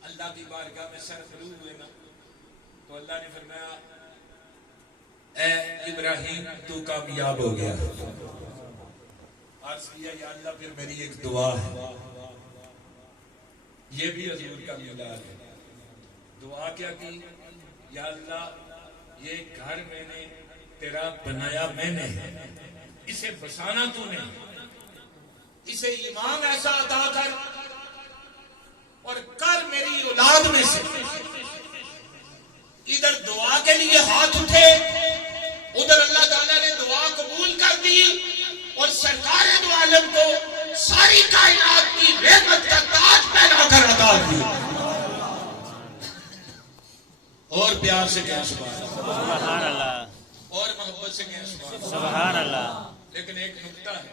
اللہ کی بارگاہ میں سرفرو ہوئے نا تو اللہ نے فرمایا اے ابراہیم تو کامیاب ہو گیا. عرض کیا یا اللہ پھر میری ایک دعا ہے, یہ بھی حضور کا میلاد ہے. دعا کیا کی؟ یا اللہ یہ گھر میں نے تیرا بنایا میں نے, اسے بسانا تو نے, اسے امام ایسا عطا کر اور کر میری اولاد میں سے. ادھر دعا کے لیے ہاتھ اٹھے, ادھر اللہ تعالیٰ نے دعا قبول کر دی اور سرکار دو عالم کو ساری کائنات کی رحمت کا تاج پہنا کر عطا کیا. اور پیار سے کہیں سبحان اللہ. اور محبت سے کہیں سبحان اللہ. لیکن ایک نکتہ ہے,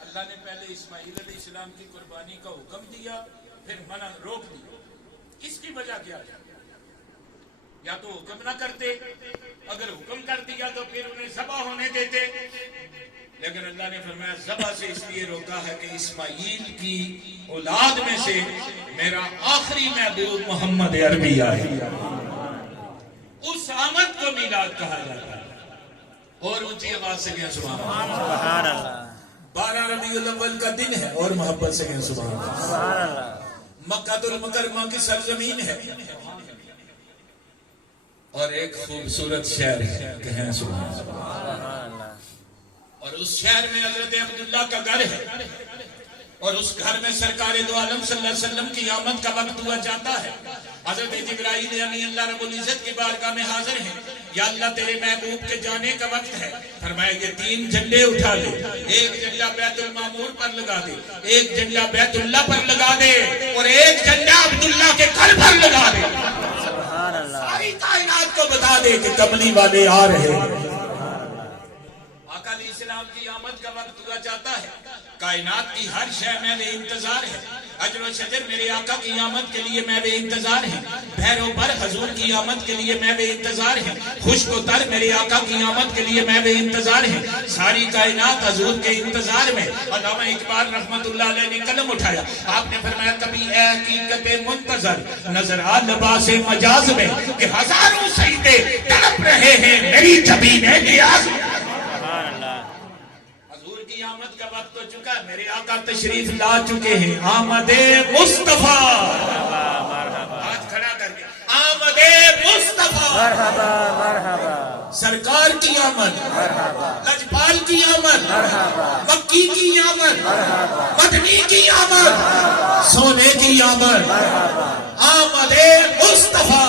اللہ نے پہلے اسماعیل علیہ السلام کی قربانی کا حکم دیا پھر منع روک دی. اس کی وجہ کیا ہے؟ یا تو حکم نہ کرتے, اگر حکم کر دیا تو پھر انہیں ذبح ہونے دیتے, لیکن اللہ نے فرمایا ذبح سے اس لیے روکا ہے کہ اسماعیل کی اولاد میں سے میرا آخری محبوب محمد عربی آئے. اس آمد کو میلاد کہا جاتا ہے. اور اونچی آواز سے کہیں سبحان اللہ. 12 ربیع الاول کا دن ہے اور محبت سے کہیں سبحان اللہ. مکہ المکرمہ کی سرزمین ہے اور ایک خوبصورت شہر ہے, کہیں سبحان اللہ. اور اس شہر میں حضرت عبداللہ کا گھر ہے اور اس گھر میں سرکار دو عالم صلی اللہ علیہ وسلم کی آمد کا وقت ہوا جاتا ہے. حضرت جبرائیل امین اللہ رب العزت کی بارگاہ میں حاضر ہیں. یا اللہ تیرے محبوب کے جانے کا وقت ہے. فرمایا یہ 3 جھنڈے اٹھا لے, ایک جھنڈا بیت المعمور پر لگا دے, ایک جھنڈا بیت اللہ پر لگا دے اور ایک جھنڈا عبداللہ کے گھر پر لگا دے. ساری کائنات کو بتا دے کہ کملی والے آ رہے ہیں. آقا علیہ السلام کی آمد کا وقت ہوا جاتا ہے. کائنات کی ہر شے میں بے انتظار ہے. اجر و شجر میرے آقا کی آمد کے لیے میں بے انتظار ہے. بحر و بر حضور کی آمد کے لیے میں بے انتظار ہے. خشک و تر میرے آقا کی آمد کے لیے میں بے انتظار ہے. ساری کائنات حضور کے انتظار میں. علامہ اقبال رحمت اللہ علیہ نے قلم اٹھایا, آپ نے فرمایا کبھی اے حقیقت منتظر نظر آ لباس مجاز میں کہ ہزاروں سجدے تڑپ رہے ہیں میری جبین نیاز میں. آمد کا وقت ہو چکا ہے, میرے آقا تشریف لا چکے ہیں. آمد مصطفیٰ, ہاتھ کھڑا کر کے آمد مصطفیٰ, مرحبا مرحبا. سرکار کی آمد, لجپال کی آمد, مکی کی آمد, مدنی کی آمد, سونے کی آمد, آمد مصطفیٰ.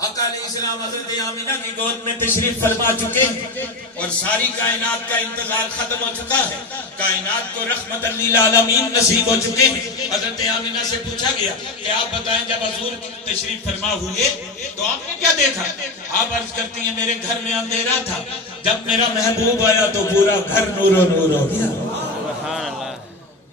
آقا علیہ السلام حضرت آمینہ کی گود میں تشریف فرما چکے ہیں اور ساری کائنات کا انتظار ختم ہو چکا ہے. کائنات کو رحمت للعالمین نصیب ہو چکے ہیں. حضرت آمینہ سے پوچھا گیا کہ آپ بتائیں جب حضور تشریف فرما ہوئے تو آپ نے کیا دیکھا؟ آپ عرض کرتی ہیں میرے گھر میں اندھیرا تھا, جب میرا محبوب آیا تو پورا گھر نور و نور ہو گیا.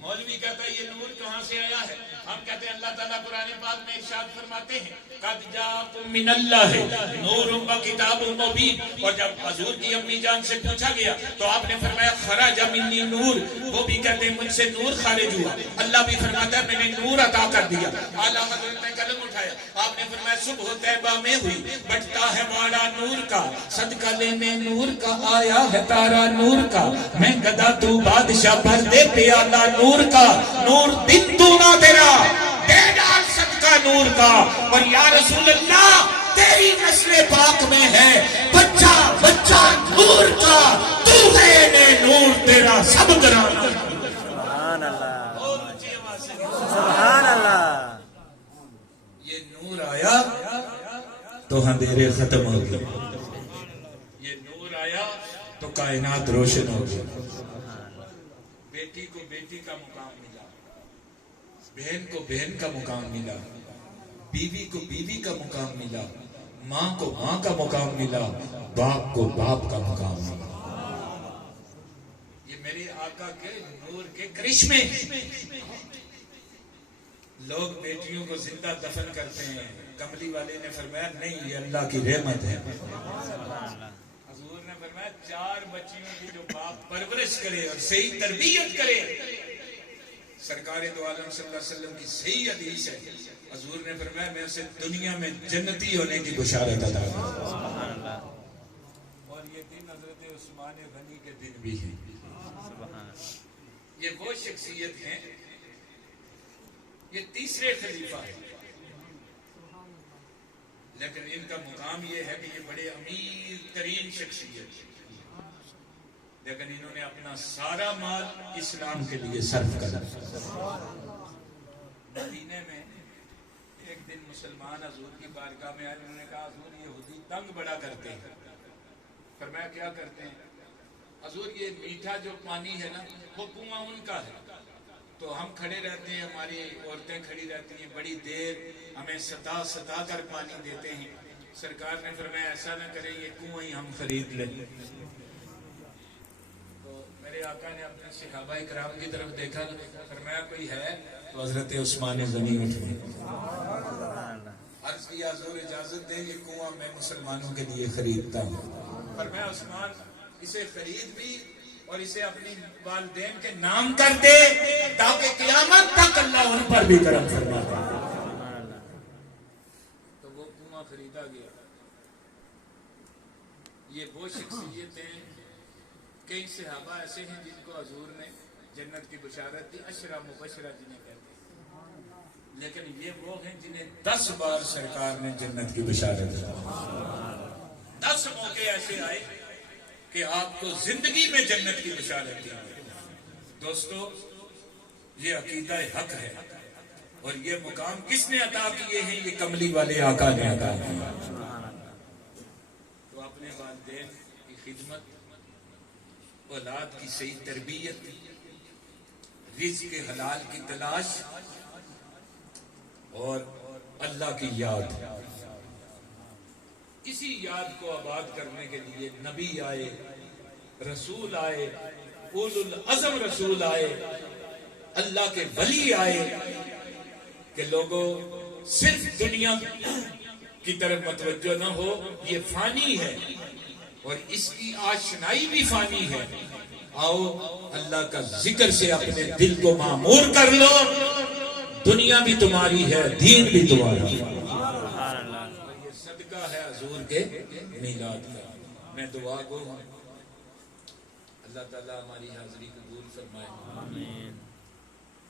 مولوی کہتا ہے یہ نور کہاں سے آیا ہے؟ ہم کہتے ہیں اللہ تعالیٰ قرآن پاک میں ارشاد فرماتے ہیں قد جاءکم من اللہ نور و کتاب مبین. اور جب حضور کی امی جان سے پوچھا گیا تو آپ نے فرمایا خرج منی نور, وہ بھی کہتے ہیں مجھ سے نور خارج ہوا. اللہ بھی فرماتا ہے میں نے نور عطا کر دیا. اعلیٰ حضرت نے قلم اٹھایا, آپ نے فرمایا صبح طیبہ میں ہوئی بٹتا ہے واڑا نور کا, صدقہ لینے نور کا آیا ہے تارا نور کا, میں گدا تو بادشاہ بھر دے پیالہ نور کا, نور دن تو نہ تیرا دے ڈال صدقہ نور کا. اور یا رسول اللہ تیری نسل پاک میں ہے بچہ بچہ نور کا, اندھیرے ختم ہو گئے، یہ نور آیا تو کائنات روشن ہو گئی. بیٹی کو بیٹی کا مقام ملا، بہن کو بہن کا مقام ملا، بیوی کو بیوی کا مقام ملا، ماں کو ماں کا مقام ملا، باپ کو باپ کا مقام ملا. یہ میرے آقا کے نور کے کرشمے. لوگ بیٹیوں کو زندہ دفن کرتے ہیں، کملی والے نے فرمایا نہیں، یہ اللہ کی رحمت ہے. حضور نے فرمایا 4 بچیوں کی جو باپ پرورش کرے اور صحیح تربیت کرے، سرکار دو عالم صلی اللہ علیہ وسلم کی صحیح حدیث ہے، حضور نے فرمایا میں اسے دنیا میں جنتی ہونے کی بشارت عطا کروں. اور یہ دن حضرت عثمان غنی کے دن بھی ہیں. یہ وہ شخصیت ہیں، یہ تیسرے خلیفہ ہیں، لیکن ان کا مقام یہ ہے کہ یہ بڑے امیر ترین شخصیت ہیں، لیکن انہوں نے اپنا سارا مال اسلام کے لیے صرف کر دیا. مدینے میں ایک دن مسلمان حضور کی بارگاہ میں آئے، انہوں نے کہا حضور یہ حضور تنگ بڑا کرتے ہیں. فرمایا کیا کرتے ہیں؟ حضور یہ میٹھا جو پانی ہے نا وہ کنواں ان کا ہے، تو ہم کھڑے رہتے ہیں، ہماری عورتیں کھڑی رہتی ہیں، بڑی دیر ہمیں ستا کر پانی دیتے ہیں. سرکار نے فرمایا ایسا نہ کریں، یہ کنواں ہی ہم خرید لیں. تو میرے آقا نے اپنے صحابہ کرام کی طرف دیکھا، فرمایا کوئی ہے؟ تو حضرت عثمان غنی اٹھے، عرض کیا حضور اجازت دیں، یہ کنواں میں مسلمانوں کے لیے خریدتا ہوں. فرمایا عثمان اسے خرید بھی اور اسے اپنی والدین کے نام کر دے تاکہ قیامت تک اللہ ان پر بھی کرم فرما دے. تو وہ کنواں خریدا گیا. یہ وہ شخصیتیں، کئی صحابہ ایسے ہیں جن کو حضور نے جنت کی بشارت دی، عشرہ مبشرہ جنہیں کہتے ہیں، لیکن یہ وہ ہیں جنہیں 10 بار سرکار نے جنت کی بشارت دی. 10 موقع ایسے آئے کہ آپ کو زندگی میں جنت کی بشارت دی. دوستو یہ عقیدہ حق ہے، اور یہ مقام کس نے عطا کیے ہیں؟ یہ کملی والے آقا نے عطا کیا. تو اپنے والدین کی خدمت، اولاد کی صحیح تربیت، رزق حلال کی تلاش اور اللہ کی یاد. اسی یاد کو آباد کرنے کے لیے نبی آئے، رسول آئے، اولو العزم رسول آئے، اللہ کے ولی آئے کہ لوگوں صرف دنیا کی طرف متوجہ نہ ہو، یہ فانی ہے اور اس کی آشنائی بھی فانی ہے. آؤ اللہ کا ذکر سے اپنے دل کو معمور کر لو، دنیا بھی تمہاری ہے، دین بھی تمہارا ہے. یہ صدقہ ہے حضور کے میلاد کا. میں دعا گو ہوں اللہ تعالیٰ ہماری حاضری قبول فرمائے.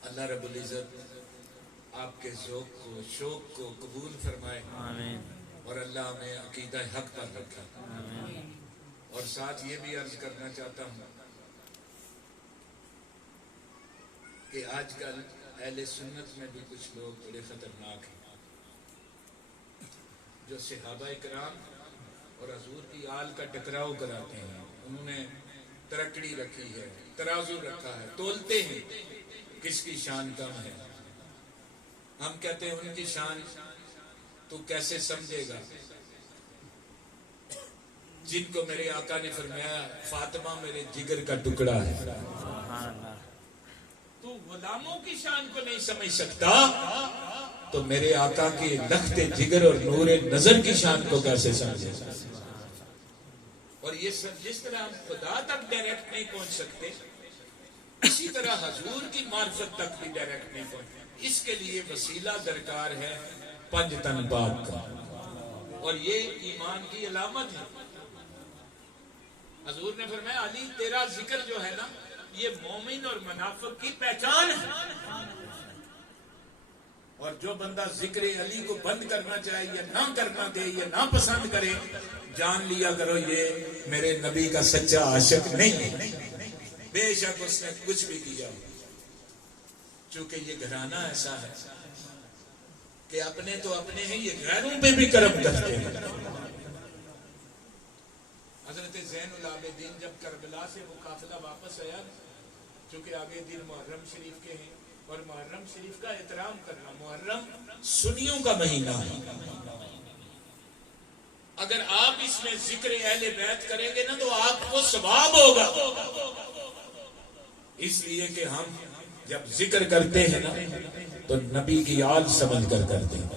اللہ رب العزت آپ کے ذوق کو، شوق کو قبول فرمائے، اور اللہ ہمیں عقیدہ حق پر رکھا. اور ساتھ یہ بھی عرض کرنا چاہتا ہوں کہ آج کل اہل سنت میں بھی کچھ لوگ بڑے خطرناک ہیں جو صحابہ کرام اور حضور کی آل کا ٹکراؤ کراتے ہیں. انہوں نے ترکڑی رکھی ہے، ترازو رکھا ہے، تولتے ہیں کس کی شان کم ہے. ہم کہتے ہیں ان کی شان تو کیسے سمجھے گا جن کو میرے آقا نے فرمایا فاطمہ میرے جگر کا ٹکڑا ہے. تو غلاموں کی شان کو نہیں سمجھ سکتا تو میرے آقا کے لخت جگر اور نور نظر کی شان کو کیسے سمجھے. اور یہ سب جس طرح ہم خدا تک ڈائریکٹ نہیں پہنچ سکتے، اسی طرح حضور کی معرفت تک بھی ڈائریکٹ نہیں پہنچ. اس کے لیے وسیلہ درکار ہے 5 تن پاک کا، اور یہ ایمان کی علامت ہے. حضور نے فرمایا علی تیرا ذکر جو ہے نا یہ مومن اور منافق کی پہچان ہے. اور جو بندہ ذکر علی کو بند کرنا چاہے یا نہ کرنا دے یا نہ پسند کرے، جان لیا کرو یہ میرے نبی کا سچا عاشق نہیں ہے، بے شک اس نے کچھ بھی کیا. چونکہ یہ گھرانہ ایسا ہے کہ اپنے تو اپنے ہیں، یہ غیروں پہ بھی کرم کرتے ہیں. حضرت زین العابدین جب کربلا سے وہ قافلہ واپس آیا، چونکہ آگے دن محرم شریف کے ہیں اور محرم شریف کا احترام کرنا، محرم سنیوں کا مہینہ ہے، اگر آپ اس میں ذکر اہل بیت کریں گے نا تو آپ کو ثواب ہوگا، اس لیے کہ ہم جب ذکر کرتے ہیں نا تو نبی کی یاد سمجھ کر کرتے ہیں،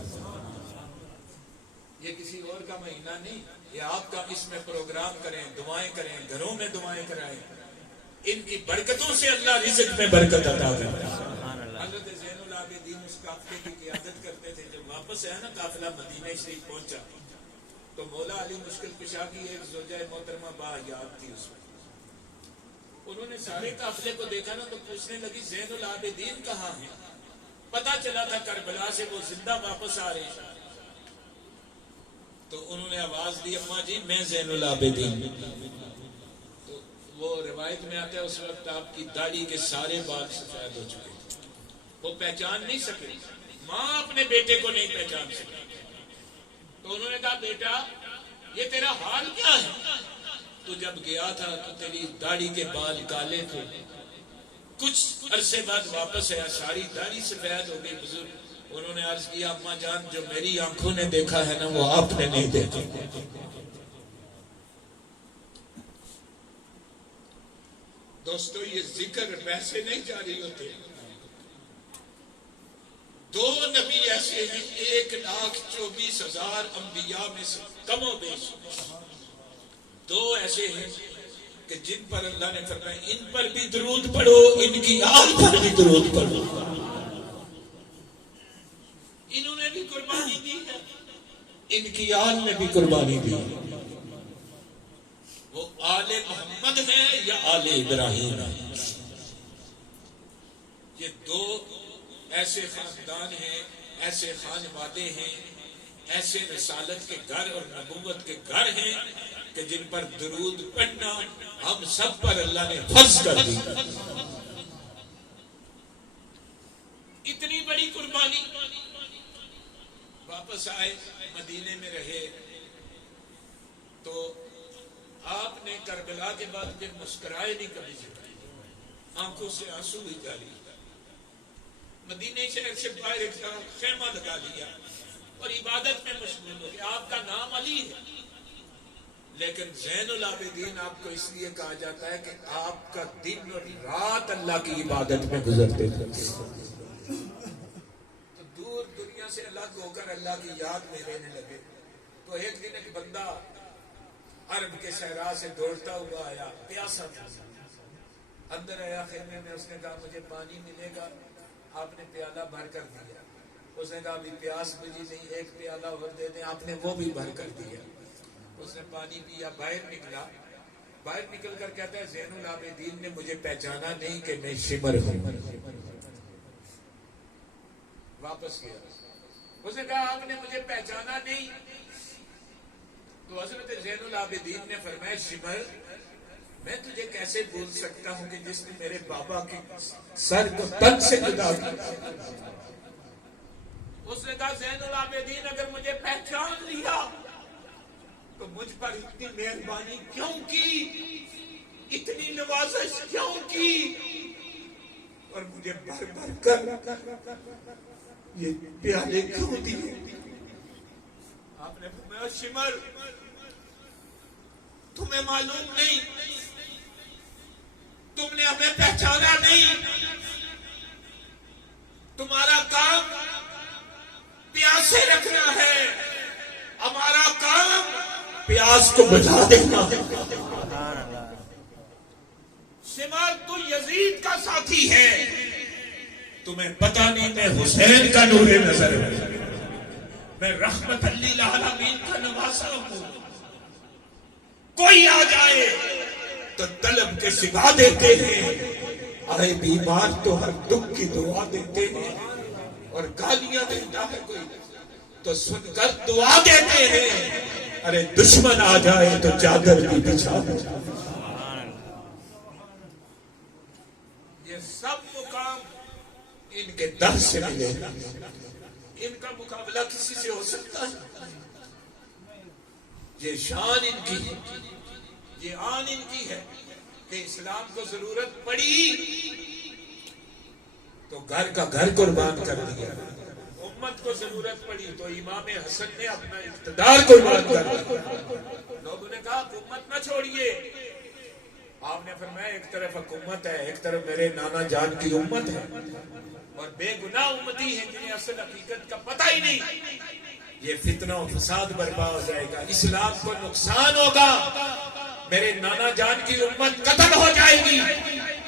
یہ کسی اور کا مہینہ نہیں، یہ آپ کا اس میں پروگرام کریں، دعائیں کریں، گھروں میں دعائیں کرائیں، ان کی برکتوں سے اللہ رزق میں برکت عطا کرتا ہے۔ حضرت زین العابدین اس قافلے کی قیادت کرتے تھے، جب واپس آیا نا قافلہ مدینہ شریف پہنچا تو مولا علی مشکل کشا کی ایک زوجہ محترمہ باحیات تھی، اس میں انہوں نے سارے قافلے کو دیکھا نا تو پوچھنے لگی زین العابدین کہاں ہیں؟ پتا چلا تھا کربلا سے وہ زندہ واپس آ رہے ہیں، تو انہوں نے آواز دی اماں جی میں زین العابدین، تو وہ روایت میں آتا ہے اس وقت آپ کی داڑھی کے سارے بال سفید ہو چکے تھے، وہ پہچان نہیں سکے، ماں اپنے بیٹے کو نہیں پہچان سکی، تو انہوں نے کہا بیٹا یہ تیرا حال کیا ہے؟ تو جب گیا تھا تو تیری داڑھی کے بال کالے تھے، کچھ عرصے بعد واپس آیا ساری داڑھی سفید ہو گئی۔ بزرگ انہوں نے عرض کیا اماں جان جو میری آنکھوں نے دیکھا ہے نا وہ آپ نے نہیں دیکھا۔ دوستو یہ ذکر ویسے نہیں جاری ہوتے، دو نبی ایسے ہیں 1,24,000 انبیاء میں سے کم و بیش دو ایسے ہیں کہ جن پر اللہ نے فرمایا ان پر بھی درود پڑھو، ان کی آل پر بھی درود پڑھو، انہوں نے بھی قربانی دی ہے، ان کی آل میں بھی قربانی دی ہے، وہ آل محمد ہے یا آل ابراہیم ہے، یہ دو ایسے خاندان ہیں، ایسے خانوادے ہیں، ایسے رسالت کے گھر اور نبوت کے گھر ہیں کہ جن پر درود پڑھنا ہم سب پر اللہ نے فرض کر دی۔ اتنی بڑی قربانی، واپس آئے مدینے میں رہے تو آپ نے کربلا کے بعد پھر مسکرائے نہیں کبھی سے، آنکھوں سے آنسو ہی جاری، مدینے شہر سے باہر ایک خیمہ لگا لیا اور عبادت میں مشغول ہو گیا۔ آپ کا نام علی ہے لیکن زین العابدین آپ کو اس لیے کہا جاتا ہے کہ آپ کا دن اور رات اللہ کی عبادت میں گزرتے تھے، تو دور دنیا سے الگ ہو کر اللہ کی یاد میں رہنے لگے۔ تو ایک دن ایک بندہ عرب کے صحرا سے دوڑتا ہوا آیا، پیاسا تھا، اندر آیا خیمے میں، اس نے کہا مجھے پانی ملے گا؟ آپ نے پیالہ بھر کر دیا، اس نے کہا ابھی پیاس بجھی نہیں، ایک پیالہ اور دے دیں، آپ نے وہ بھی بھر کر دیا، اس نے پانی پیا، باہر نکلا، باہر نکل کر کہتا ہے زین العابدین نے مجھے پہچانا نہیں کہ میں شمر ہوں، واپس گیا، اس نے کہا آپ نے مجھے پہچانا نہیں، تو حضرت زین العابدین نے فرمایا شمر میں تجھے کیسے بھول سکتا ہوں کہ جس نے میرے بابا کے سر کو تن سے جدا کیا۔ اس نے کہا زین العابدین اگر مجھے پہچان لیا تو مجھ پر اتنی مہربانی کیوں کی، اتنی نوازش کیوں کی، اور مجھے بھر بھر کر یہ پیالے کیوں دیے؟ آپ نے فرمایا شمر تمہیں معلوم نہیں، تم نے ہمیں پہچانا نہیں، تمہارا کام پیاسے رکھنا ہے، ہمارا کام پیاس کو بجھا دینا ہے۔ شمر تو یزید کا ساتھی ہے، تمہیں پتہ نہیں میں حسین کا نور نظر ہوں، میں رحمت للعالمین کا نواسا ہوں، کوئی آ جائے تو طلب کے سوا دیتے ہیں، آئے بیمار تو ہر دکھ کی دعا دیتے ہیں، اور گالیاں دیتا ہے کوئی تو سن کر دعا دیتے ہیں، ارے دشمن آ جائے تو چادر بھی بچھا دیتے ہیں۔ یہ سب مقام ان کے در سے ملے، ان کا مقابلہ کسی سے ہو سکتا ہے؟ یہ شان ان کی، یہ آن ان کی ہے کہ اسلام کو ضرورت پڑی تو گھر کا گھر قربان کر دیا، امت کو ضرورت پڑی تو امام حسن نے اپنا اقتدار قربان کر دیا۔ لوگوں نے کہا حکومت نہ چھوڑیے، آپ نے فرمایا ایک طرف حکومت ہے، ایک طرف میرے نانا جان کی امت ہے، اور بے گناہ امتی ہیں جنہیں اصل حقیقت کا پتہ ہی نہیں۔ یہ فتنہ و فساد برپا ہو جائے گا، اسلام کو نقصان ہوگا، میرے نانا جان کی امت قتل ہو جائے گی۔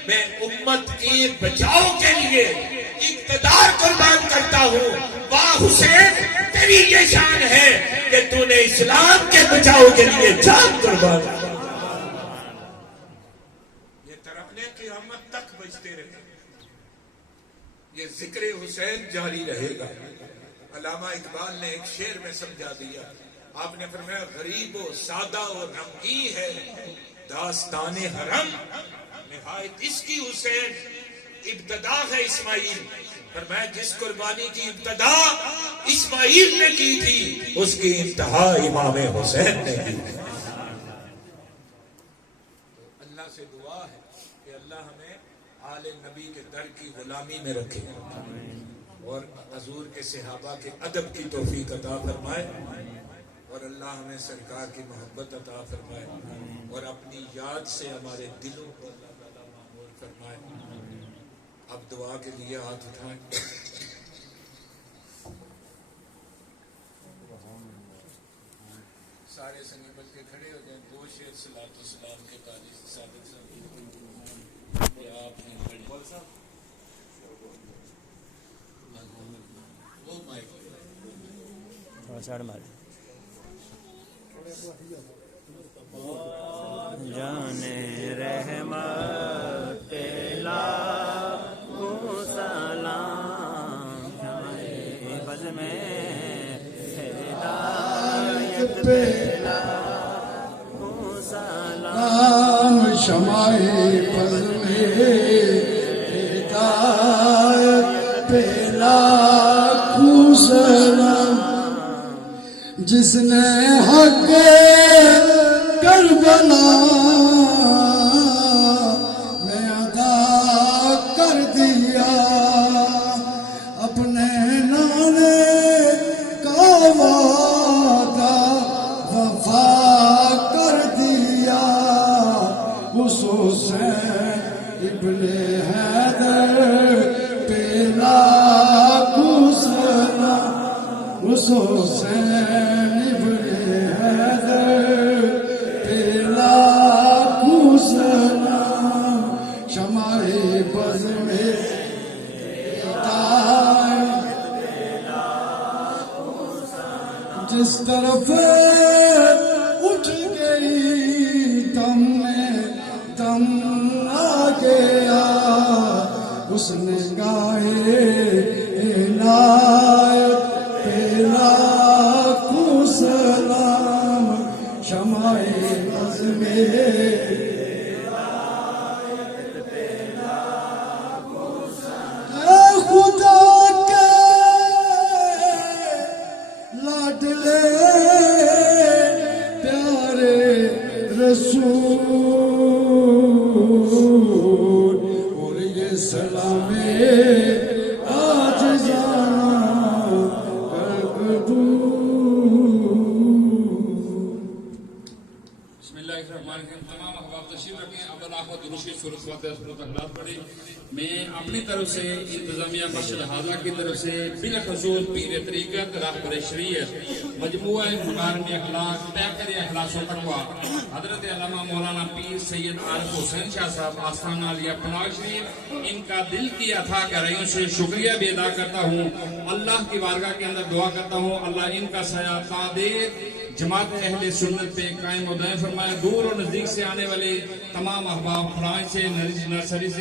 میں امت کی بچاؤ کے لیے اقتدار قربان کرتا ہوں۔ واہ حسین، تیری یہ شان ہے کہ تو نے اسلام کے بچاؤ کے لیے جان قربان کی۔ یہ ترقنے قیامت تک بجتے رہے، یہ ذکر حسین جاری رہے گا۔ علامہ اقبال نے ایک شعر میں سمجھا دیا، آپ نے فرمایا غریب و سادہ و رنگی ہے داستان حرم، نہایت اس کی حسین ابتدا ہے اسماعیل۔ فرمایا جس قربانی کی ابتدا اسماعیل نے کی تھی اس کی انتہا امام حسین نے کی تھی۔ اللہ سے دعا ہے کہ اللہ ہمیں آل نبی کے در کی غلامی میں رکھے اور حضور کے صحابہ کے ادب کی توفیق عطا فرمائے، اور اللہ ہمیں سرکار کی محبت عطا فرمائے، اور اپنی یاد سے ہمارے دلوں کو اللہ تعالیٰ معمور فرمائے۔ اب دعا کے لیے ہاتھ اٹھائیں۔ سارے سنگی بل کے کھڑے ہو جائیں، دو شعر صلاۃ و سلام کے قاری صادق صاحب یہ آپ نے پڑھی۔ وہ مائک جانے رحمت لاکھوں سلام، ہمارے بز میں ہدایت پہ لاکھوں سلام، شمع بز میں ہدایت پہ لاکھوں سلام، جس نے حق کربلا میں ادا کر دیا، اپنے نانے کا وعدہ وفا کر دیا، اس حسین ابن حیدر پہ لاکھوں سلام، اس حسین ابن حیدر پہ لاکھوں سلام، شمع بز میں جس طرف اٹھ گئی دم میں دم آ گیا، اس نے گائے عنایت پہ لاکھوں سلام، شمع بز میں خدا کے لاڈلے پیارے رسول، اور یہ سلام آج جانا کر دوں۔ بسم اللہ الرحمن الرحیم۔ تمام احباب تشریف رکھیں، اول آخر درود کی صورت فاتحہ صورت اخلاص پڑھیں۔ میں اپنی طرف سے انتظامیہ مسجد حاضہ کی طرف سے بالخصوص پیر طریقت راہبر شریعت مجموعہ مکارم اخلاق پیکر اخلاص و تقویٰ حضرت علامہ مولانا پیر سید عارف حسین شاہ صاحب آستانہ علیہ پناہ شریف، ان کا دل کی عطا گہرائیوں سے شکریہ بھی ادا کرتا ہوں۔ اللہ کی بارگاہ کے اندر دعا کرتا ہوں اللہ ان کا سایہ قادر جماعت اہل سنت پہ قائم و دائم فرمائے۔ دور و نزدیک سے آنے والے تمام احباب فرائض سے نرسری سے